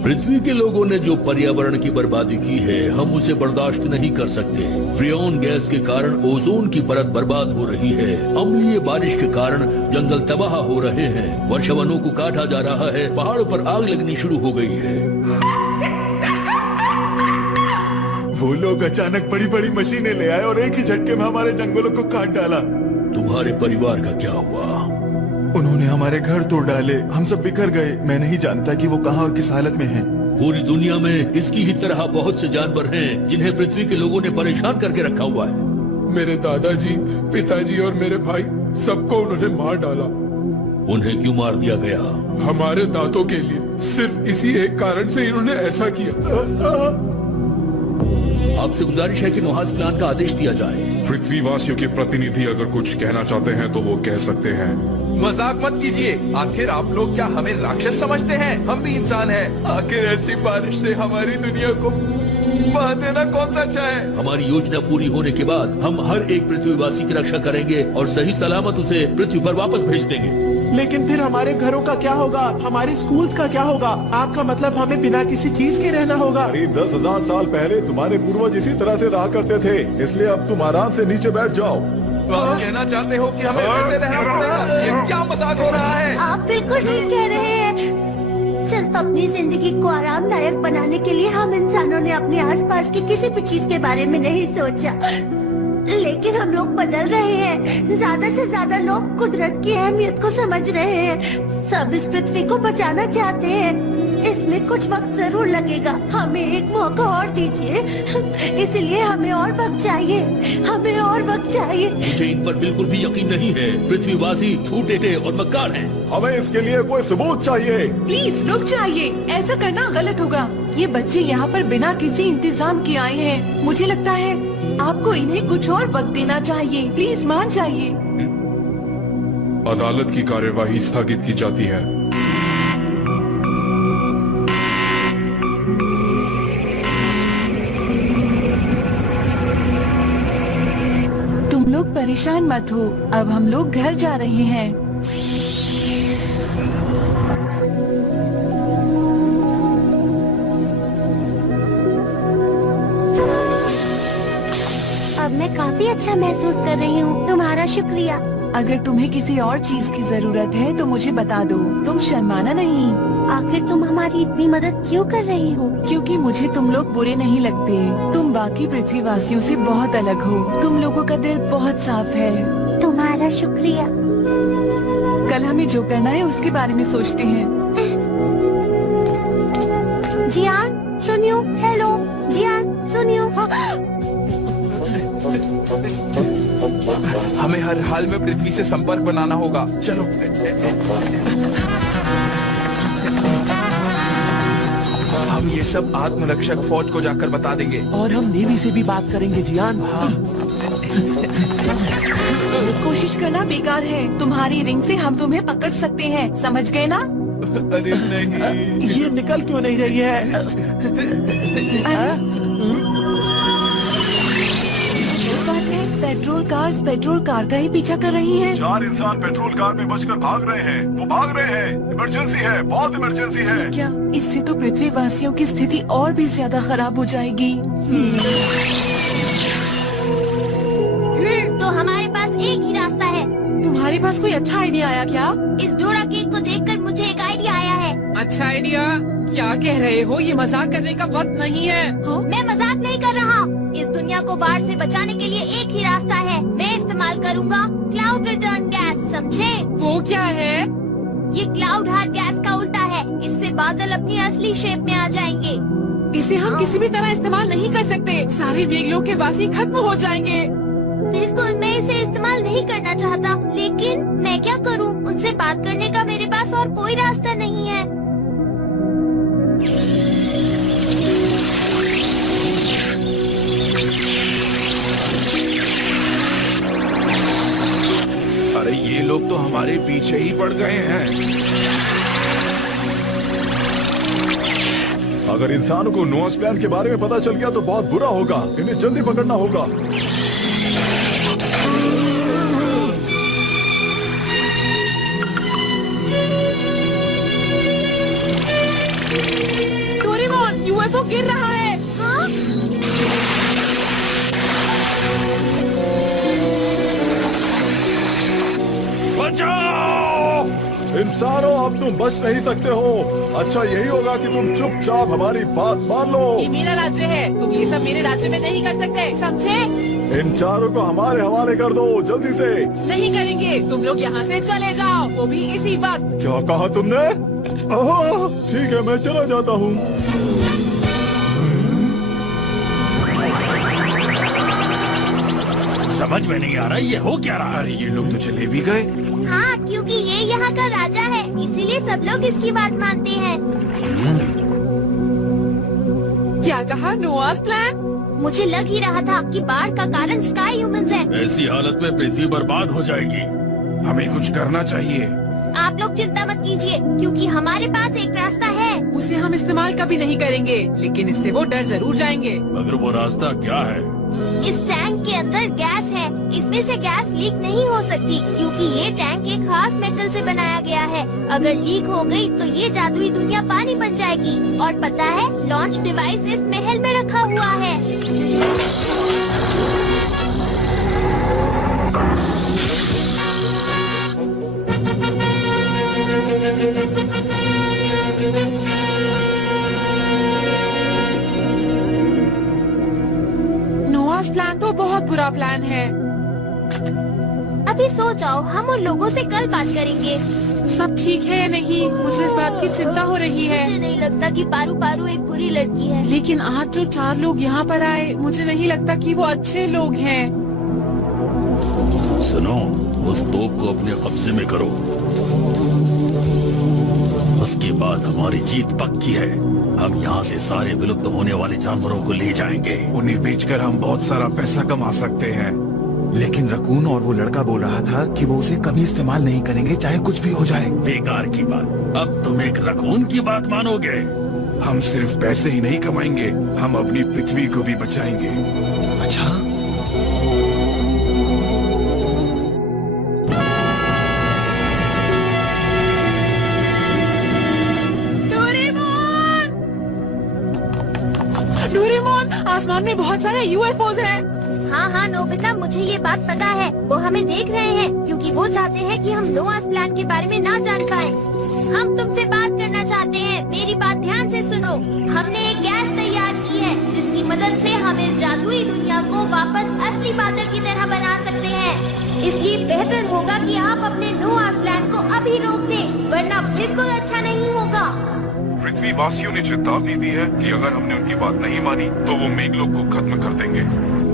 पृथ्वी के लोगों ने जो पर्यावरण की बर्बादी की है, हम उसे बर्दाश्त नहीं कर सकते। फ्रियोन गैस के कारण ओजोन की परत बर्बाद हो रही है। अम्लीय बारिश के कारण जंगल तबाह हो रहे हैं। वर्षावनों को काटा जा रहा है। पहाड़ों पर आग लगनी शुरू हो गई है। वो लोग अचानक बड़ी बड़ी मशीनें ले आए और एक ही झटके में हमारे जंगलों को काट डाला। तुम्हारे परिवार का क्या हुआ? उन्होंने हमारे घर तोड़ डाले। हम सब बिखर गए। मैं नहीं जानता कि वो कहाँ और किस हालत में हैं। पूरी दुनिया में इसकी ही तरह बहुत से जानवर हैं जिन्हें पृथ्वी के लोगों ने परेशान करके रखा हुआ है। मेरे दादाजी, पिताजी और मेरे भाई, सबको उन्होंने मार डाला। उन्हें क्यों मार दिया गया? हमारे दांतों के लिए। सिर्फ इसी एक कारण से इन्होंने ऐसा किया। आपसे गुजारिश है कि नोहास प्लान का आदेश दिया जाए। पृथ्वीवासियों के प्रतिनिधि अगर कुछ कहना चाहते हैं तो वो कह सकते हैं। मजाक मत कीजिए। आखिर आप लोग क्या हमें राक्षस समझते हैं? हम भी इंसान हैं। आखिर ऐसी बारिश से हमारी दुनिया को बहा देना कौन सा अच्छा है? हमारी योजना पूरी होने के बाद हम हर एक पृथ्वीवासी की रक्षा करेंगे और सही सलामत उसे पृथ्वी पर वापस भेज देंगे। लेकिन फिर हमारे घरों का क्या होगा? हमारे स्कूल्स का क्या होगा? आपका मतलब हमें बिना किसी चीज के रहना होगा? करीब 10,000 साल पहले तुम्हारे पूर्वज इसी तरह से रहा करते थे, इसलिए अब तुम आराम से नीचे बैठ जाओ। तो आप कहना चाहते हो कि हमें वैसे रहना पड़ेगा? ये क्या मजाक हो रहा है? आप बिल्कुल ठीक कह रहे हैं। सिर्फ अपनी जिंदगी को आरामदायक बनाने के लिए हम इंसानों ने अपने आसपास की किसी भी चीज के बारे में नहीं सोचा। लेकिन हम लोग बदल रहे हैं। ज्यादा से ज्यादा लोग कुदरत की अहमियत को समझ रहे हैं। सब इस पृथ्वी को बचाना चाहते हैं। इसमें कुछ वक्त जरूर लगेगा। हमें एक मौका और दीजिए। इसलिए हमें और वक्त चाहिए। हमें और वक्त चाहिए। मुझे इन पर बिल्कुल भी यकीन नहीं है। पृथ्वीवासी झूठे और मक्कार हैं। हमें इसके लिए कोई सबूत चाहिए। प्लीज रुक जाइए। ऐसा करना गलत होगा। ये बच्चे यहाँ पर बिना किसी इंतजाम के आए हैं। मुझे लगता है आपको इन्हें कुछ और वक्त देना चाहिए। प्लीज मान जाइए। अदालत की कार्यवाही स्थगित की जाती है। तुम लोग परेशान मत हो, अब हम लोग घर जा रहे हैं। अब मैं काफी अच्छा महसूस कर रही हूँ, तुम्हारा शुक्रिया। अगर तुम्हें किसी और चीज की जरूरत है तो मुझे बता दो, तुम शर्माना नहीं। आखिर तुम हमारी इतनी मदद क्यों कर रही हो? क्योंकि मुझे तुम लोग बुरे नहीं लगते। तुम बाकी पृथ्वीवासियों से बहुत अलग हो। तुम लोगों का दिल बहुत साफ है। तुम्हारा शुक्रिया। कल हमें जो करना है उसके बारे में सोचते हैं। जियान सुनियो, हेलो जियान सुनियो। हमें हर हाल में पृथ्वी से संपर्क बनाना होगा। चलो। हम ये सब आत्मरक्षक फौज को जाकर बता देंगे। और हम नेवी से भी बात करेंगे जियान। हाँ। कोशिश करना बेकार है। तुम्हारी रिंग से हम तुम्हें पकड़ सकते हैं, समझ गए ना? अरे नहीं, ये निकल क्यों नहीं रही है? पेट्रोल कार का ही पीछा कर रही हैं। 4 इंसान पेट्रोल कार में बचकर भाग रहे हैं। वो भाग रहे हैं। इमरजेंसी है, बहुत इमरजेंसी है। क्या इससे तो पृथ्वीवासियों की स्थिति और भी ज्यादा खराब हो जाएगी। तो हमारे पास एक ही रास्ता है। तुम्हारे पास कोई अच्छा आइडिया आया क्या? इस डोरा केक को देखकर मुझे एक आइडिया आया है। अच्छा आइडिया? क्या कह रहे हो? ये मजाक करने का वक्त नहीं है। हाँ? मैं मजाक नहीं कर रहा। इस दुनिया को बाढ़ से बचाने के लिए एक ही रास्ता है। मैं इस्तेमाल करूंगा क्लाउड रिटर्न गैस, समझे? वो क्या है? ये क्लाउड हार गैस का उल्टा है। इससे बादल अपनी असली शेप में आ जाएंगे। इसे हम किसी भी तरह इस्तेमाल नहीं कर सकते। सारे मेघलोक के वासी खत्म हो जाएंगे। बिल्कुल, मैं इसे इस्तेमाल नहीं करना चाहता, लेकिन मैं क्या करूं? उनसे बात करने का मेरे पास और कोई रास्ता नहीं है। अरे ये लोग तो हमारे पीछे ही पड़ गए हैं। अगर इंसानों को नोआस प्लान के बारे में पता चल गया तो बहुत बुरा होगा। इन्हें जल्दी पकड़ना होगा। डोरेमोन, यूएफओ गिर रहा है। हाँ? बचाओ! इंसानों, अब तुम बच नहीं सकते हो। अच्छा यही होगा कि तुम चुपचाप हमारी बात मान लो। ये मेरा राज्य है, तुम ये सब मेरे राज्य में नहीं कर सकते, समझे? इन चारों को हमारे हवाले कर दो, जल्दी से। नहीं करेंगे। तुम लोग यहाँ से चले जाओ, वो भी इसी वक्त। क्या कहा तुमने? ठीक है, मैं चला जाता हूँ। समझ में नहीं आ रहा ये हो क्या रहा। अरे ये लोग तो चले भी गए। हाँ, क्योंकि ये यहाँ का राजा है, इसीलिए सब लोग इसकी बात मानते हैं। क्या कहा? नोआस प्लान? मुझे लग ही रहा था कि बाढ़ का कारण स्काई ह्यूमंस है। ऐसी हालत में पृथ्वी बर्बाद हो जाएगी। हमें कुछ करना चाहिए। आप लोग चिंता मत कीजिए, क्योंकि हमारे पास एक रास्ता है। उसे हम इस्तेमाल कभी नहीं करेंगे, लेकिन इससे वो डर जरूर जाएंगे। मगर वो रास्ता क्या है? इस टैंक के अंदर गैस है। इसमें से गैस लीक नहीं हो सकती, क्योंकि ये टैंक एक खास मेटल से बनाया गया है। अगर लीक हो गई तो ये जादुई दुनिया पानी बन जाएगी। और पता है, लॉन्च डिवाइस इस महल में रखा हुआ है। नोआस प्लान तो बहुत बुरा प्लान है। अभी सो जाओ, हम उन लोगों से कल बात करेंगे। सब ठीक है या नहीं? मुझे इस बात की चिंता हो रही है। मुझे नहीं लगता कि पारू पारू एक बुरी लड़की है। लेकिन आज जो 4 लोग यहाँ पर आए, मुझे नहीं लगता कि वो अच्छे लोग हैं। सुनो, उस तोप को अपने कब्जे में करो। उसके बाद हमारी जीत पक्की है। हम यहाँ से सारे विलुप्त होने वाले जानवरों को ले जाएंगे। उन्हें बेचकर हम बहुत सारा पैसा कमा सकते हैं। लेकिन रकून और वो लड़का बोल रहा था कि वो उसे कभी इस्तेमाल नहीं करेंगे, चाहे कुछ भी हो जाए। बेकार की बात। अब तुम एक रकून की बात मानोगे? हम सिर्फ पैसे ही नहीं कमाएंगे, हम अपनी पृथ्वी को भी बचाएंगे। अच्छा, डोरेमोन, आसमान में बहुत सारे यूएफओज हैं। हाँ हाँ नोबिता, मुझे ये बात पता है। वो हमें देख रहे हैं क्योंकि वो चाहते हैं कि हम नोआस प्लान के बारे में ना जान पाए। हम तुमसे बात करना चाहते हैं, मेरी बात ध्यान से सुनो। हमने एक गैस तैयार की है जिसकी मदद से हम इस जादुई दुनिया को वापस असली बादल की तरह बना सकते हैं। इसलिए बेहतर होगा कि आप अपने नोआस प्लान को अभी रोक दें, वरना बिल्कुल अच्छा नहीं होगा। पृथ्वी वासियों ने चेतावनी दी है कि अगर हमने उनकी बात नहीं मानी तो वो मेघलोक को खत्म कर देंगे।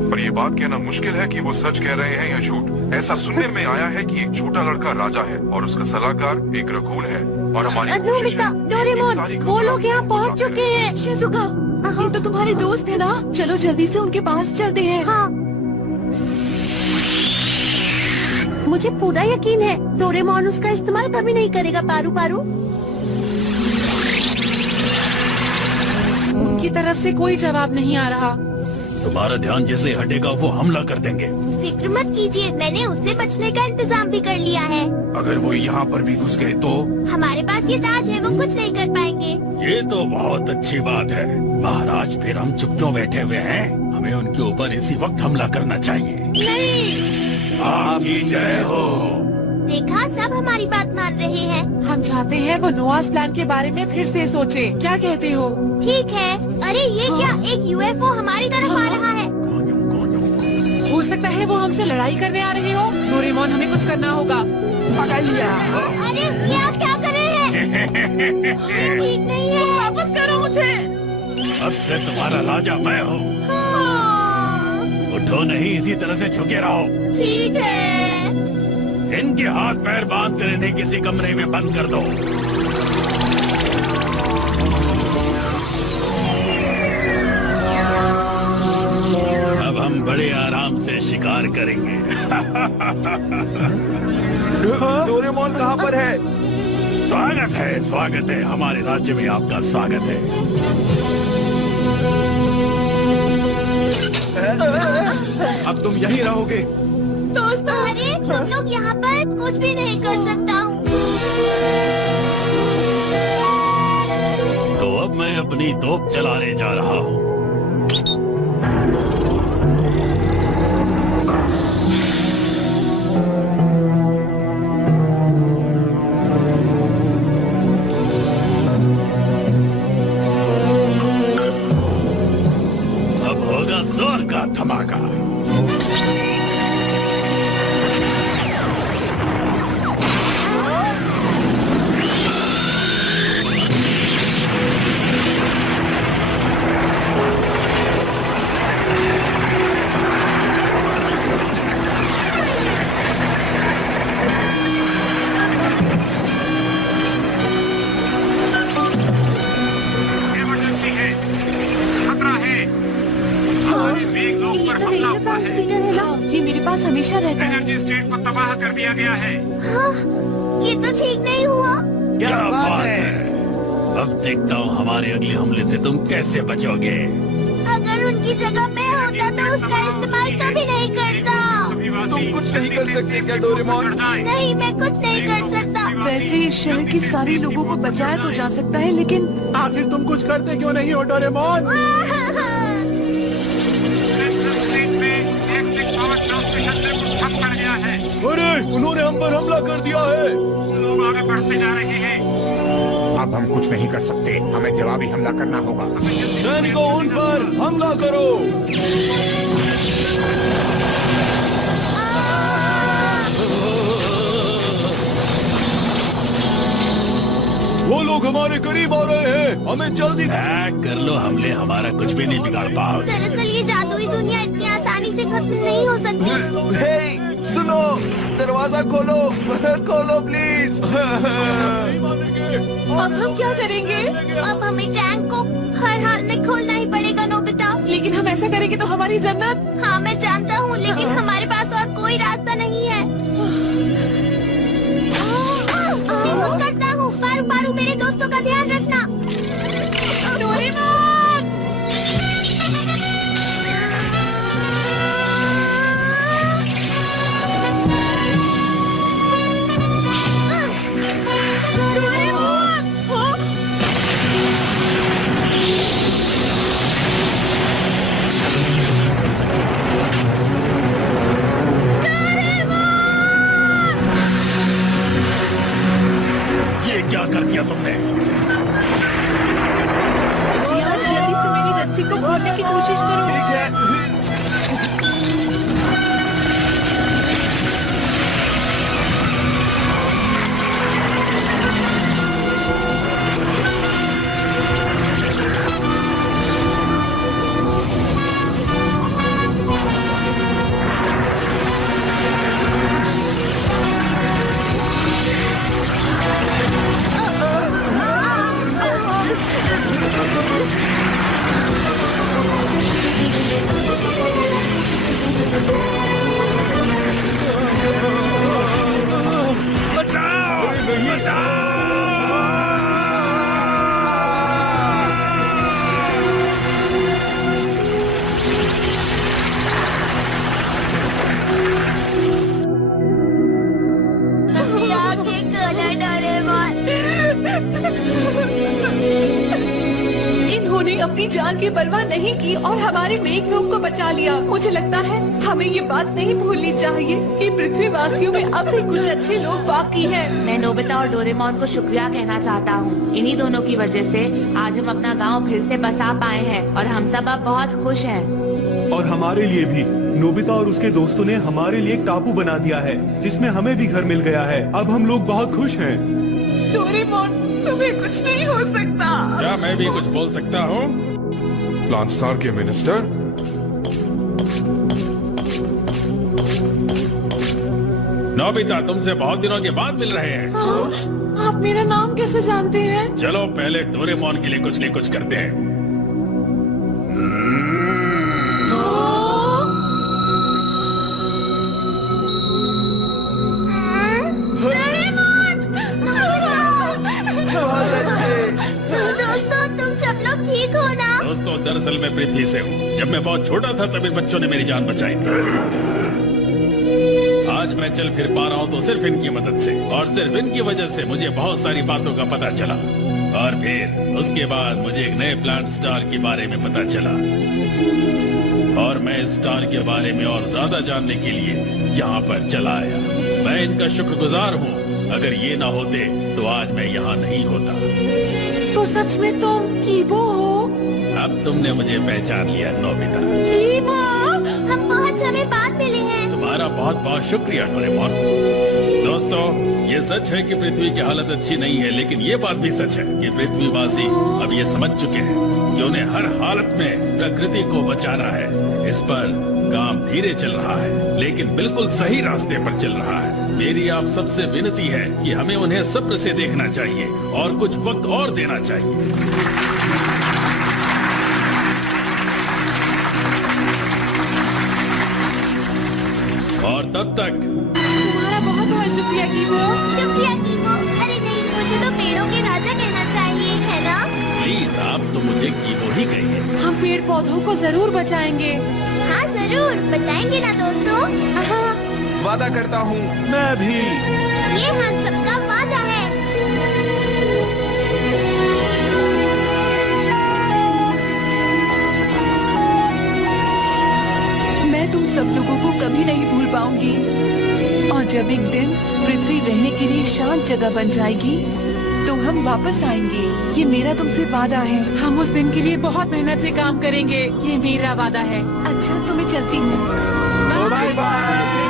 पर ये बात कहना मुश्किल है कि वो सच कह रहे हैं या झूठ। ऐसा सुनने में आया है कि एक छोटा लड़का राजा है और उसका सलाहकार एक रकून है, और हमारी कोशिश है कि डोरेमोन, सारी वो लोग यहाँ खबरें पहुँच चुके हैं। शिजुका, ये तो तुम्हारे दोस्त है ना? चलो जल्दी से उनके पास चलते हैं। हाँ, मुझे पूरा यकीन है डोरेमोन उसका इस्तेमाल कभी नहीं करेगा। पारू पारू, उनकी तरफ से कोई जवाब नहीं आ रहा। तुम्हारा ध्यान जैसे हटेगा वो हमला कर देंगे। फिक्र मत कीजिए, मैंने उससे बचने का इंतजाम भी कर लिया है। अगर वो यहाँ पर भी घुस गए तो? हमारे पास ये ताज है, वो कुछ नहीं कर पाएंगे। ये तो बहुत अच्छी बात है महाराज। फिर हम चुप क्यों बैठे हुए हैं? हमें उनके ऊपर इसी वक्त हमला करना चाहिए। नहीं, आपकी जय हो। देखा, सब हमारी बात मान रहे हैं। हम चाहते हैं वो नोआस प्लान के बारे में फिर से सोचे। क्या कहते हो? ठीक है। अरे ये क्या, एक यूएफओ हमारी तरफ आ रहा है। हो सकता है वो हमसे लड़ाई करने आ रहे हो। डोरेमोन, हमें कुछ करना होगा। पकड़ लिया। अरे ये आप क्या कर रहे हैं? ये ठीक नहीं है। वापस करो मुझे। अब से तुम्हारा राजा मैं हूँ। हाँ। उठो नहीं, इसी तरह से झुके रहो। ठीक है। इनके हाथ पैर बांध कर इन्हें किसी कमरे में बंद कर दो। अब हम बड़े आराम से शिकार करेंगे। डोरेमोन कहाँ पर है? स्वागत है हमारे राज्य में, आपका स्वागत है। अब तुम यहीं रहोगे। दोस्तों, अरे तुम लोग यहाँ पर कुछ भी नहीं कर सकता हूँ। तो अब मैं अपनी तोप चलाने जा रहा हूँ। अब होगा जोर का धमाका। ट्रांसमीटर है ना, ये मेरे पास हमेशा रहता है। एनर्जी स्टेट को तबाह कर दिया गया है। हाँ, ये तो ठीक नहीं हुआ। क्या बात है? अब देखता हूँ हमारे अगले हमले से तुम कैसे बचोगे। अगर उनकी जगह मैं होता तो उसका इस्तेमाल कभी नहीं करता। तुम कुछ नहीं कर सकते क्या डोरेमोन? नहीं, मैं कुछ नहीं कर सकता। वैसे इस शहर के सारे लोगों को बचाया तो जा सकता है, लेकिन आखिर तुम कुछ करते क्यों नहीं हो डोरेमोन? अरे उन्होंने हम पर हमला कर दिया है। लोग आगे बढ़ते जा रहे हैं। अब हम कुछ नहीं कर सकते, हमें जवाबी हमला करना होगा। सैनिकों, उन पर हमला करो। वो लोग हमारे करीब आ रहे हैं, हमें जल्दी कर लो। हमले हमारा कुछ भी नहीं बिगाड़ पाओगे। दरअसल ये जादुई दुनिया इतनी आसानी से खत्म नहीं हो सकती। हे, सुनो, दरवाजा खोलो, खोलो प्लीज। अब हम क्या करेंगे? अब हमें टैंक को हर हाल में खोलना ही पड़ेगा नोबिता। लेकिन हम ऐसा करेंगे तो हमारी जन्नत। हाँ, मैं जानता चाहता हूँ, लेकिन हमारे पास और कोई रास्ता नहीं है। मैं कुछ करता हूँ। पारू पारू, मेरे दोस्तों का ध्यान रखना। क्या कर दिया तुमने? जियान, जल्दी से मेरी रस्सी को खोलने की कोशिश करो। ठीक है। इन्होंने अपनी जान की परवाह नहीं की और हमारे मेघ लोग को बचा लिया। मुझे लगता है हमें ये बात नहीं भूलनी चाहिए कि पृथ्वीवासियों में अब भी कुछ अच्छे लोग बाकी हैं। मैं नोबिता और डोरेमोन को शुक्रिया कहना चाहता हूँ। इन्हीं दोनों की वजह से आज हम अपना गांव फिर से बसा पाए हैं और हम सब अब बहुत खुश हैं। और हमारे लिए भी नोबिता और उसके दोस्तों ने हमारे लिए एक टापू बना दिया है जिसमें हमें भी घर मिल गया है। अब हम लोग बहुत खुश हैं। डोरेमोन, तुम्हें कुछ नहीं हो सकता। क्या मैं भी कुछ बोल सकता हूँ? प्लान स्टार के मिनिस्टर, नोबिता तुमसे बहुत दिनों के बाद मिल रहे हैं। हाँ, आप मेरा नाम कैसे जानते हैं? चलो पहले डोरेमोन के लिए कुछ करते हैं। दोस्तों, तुम सब लोग ठीक हो ना? दोस्तों, दरअसल मैं पृथ्वी से हूँ। जब मैं बहुत छोटा था तब इन बच्चों ने मेरी जान बचाई थी। आज मैं चल फिर पा रहा हूँ तो सिर्फ इनकी मदद से, और सिर्फ इनकी वजह से मुझे बहुत सारी बातों का पता चला। और फिर उसके बाद मुझे एक नए प्लांट स्टार के बारे में पता चला, और मैं इस स्टार के बारे में और ज्यादा जानने के लिए यहाँ पर चला आया। मैं इनका शुक्रगुजार हूँ। अगर ये ना होते तो आज मैं यहाँ नहीं होता। तो सच में तुम कीबो हो? अब तुमने मुझे पहचान लिया नोबिता। कीबो, हम बहुत समय बाद मिले हैं। तुम्हारा बहुत बहुत शुक्रिया डोरेमोन। दोस्तों, ये सच है कि पृथ्वी की हालत अच्छी नहीं है, लेकिन ये बात भी सच है कि पृथ्वीवासी अब ये समझ चुके हैं कि उन्हें हर हालत में प्रकृति को बचाना है। इस पर काम धीरे चल रहा है, लेकिन बिल्कुल सही रास्ते पर चल रहा है। मेरी आप सबसे विनती है कि हमें उन्हें सब्र से देखना चाहिए और कुछ वक्त और देना चाहिए। और तब तक तुम्हारा बहुत बहुत शुक्रिया कीबो। शुक्रिया कीबो। अरे नहीं, मुझे तो पेड़ों के राजा कहना चाहिए, है ना? प्लीज, आप तो मुझे कीबो ही कहिए। हम पेड़ पौधों को जरूर बचाएंगे। हाँ जरूर बचाएंगे ना दोस्तों। वादा करता हूँ। मैं भी। ये हम सबका वादा है। मैं तुम सब लोगों को कभी नहीं भूल पाऊंगी, और जब एक दिन पृथ्वी रहने के लिए शांत जगह बन जाएगी तो हम वापस आएंगे। ये मेरा तुमसे वादा है। हम उस दिन के लिए बहुत मेहनत से काम करेंगे। ये मेरा वादा है। अच्छा, तो मैं चलती हूँ। Bye bye.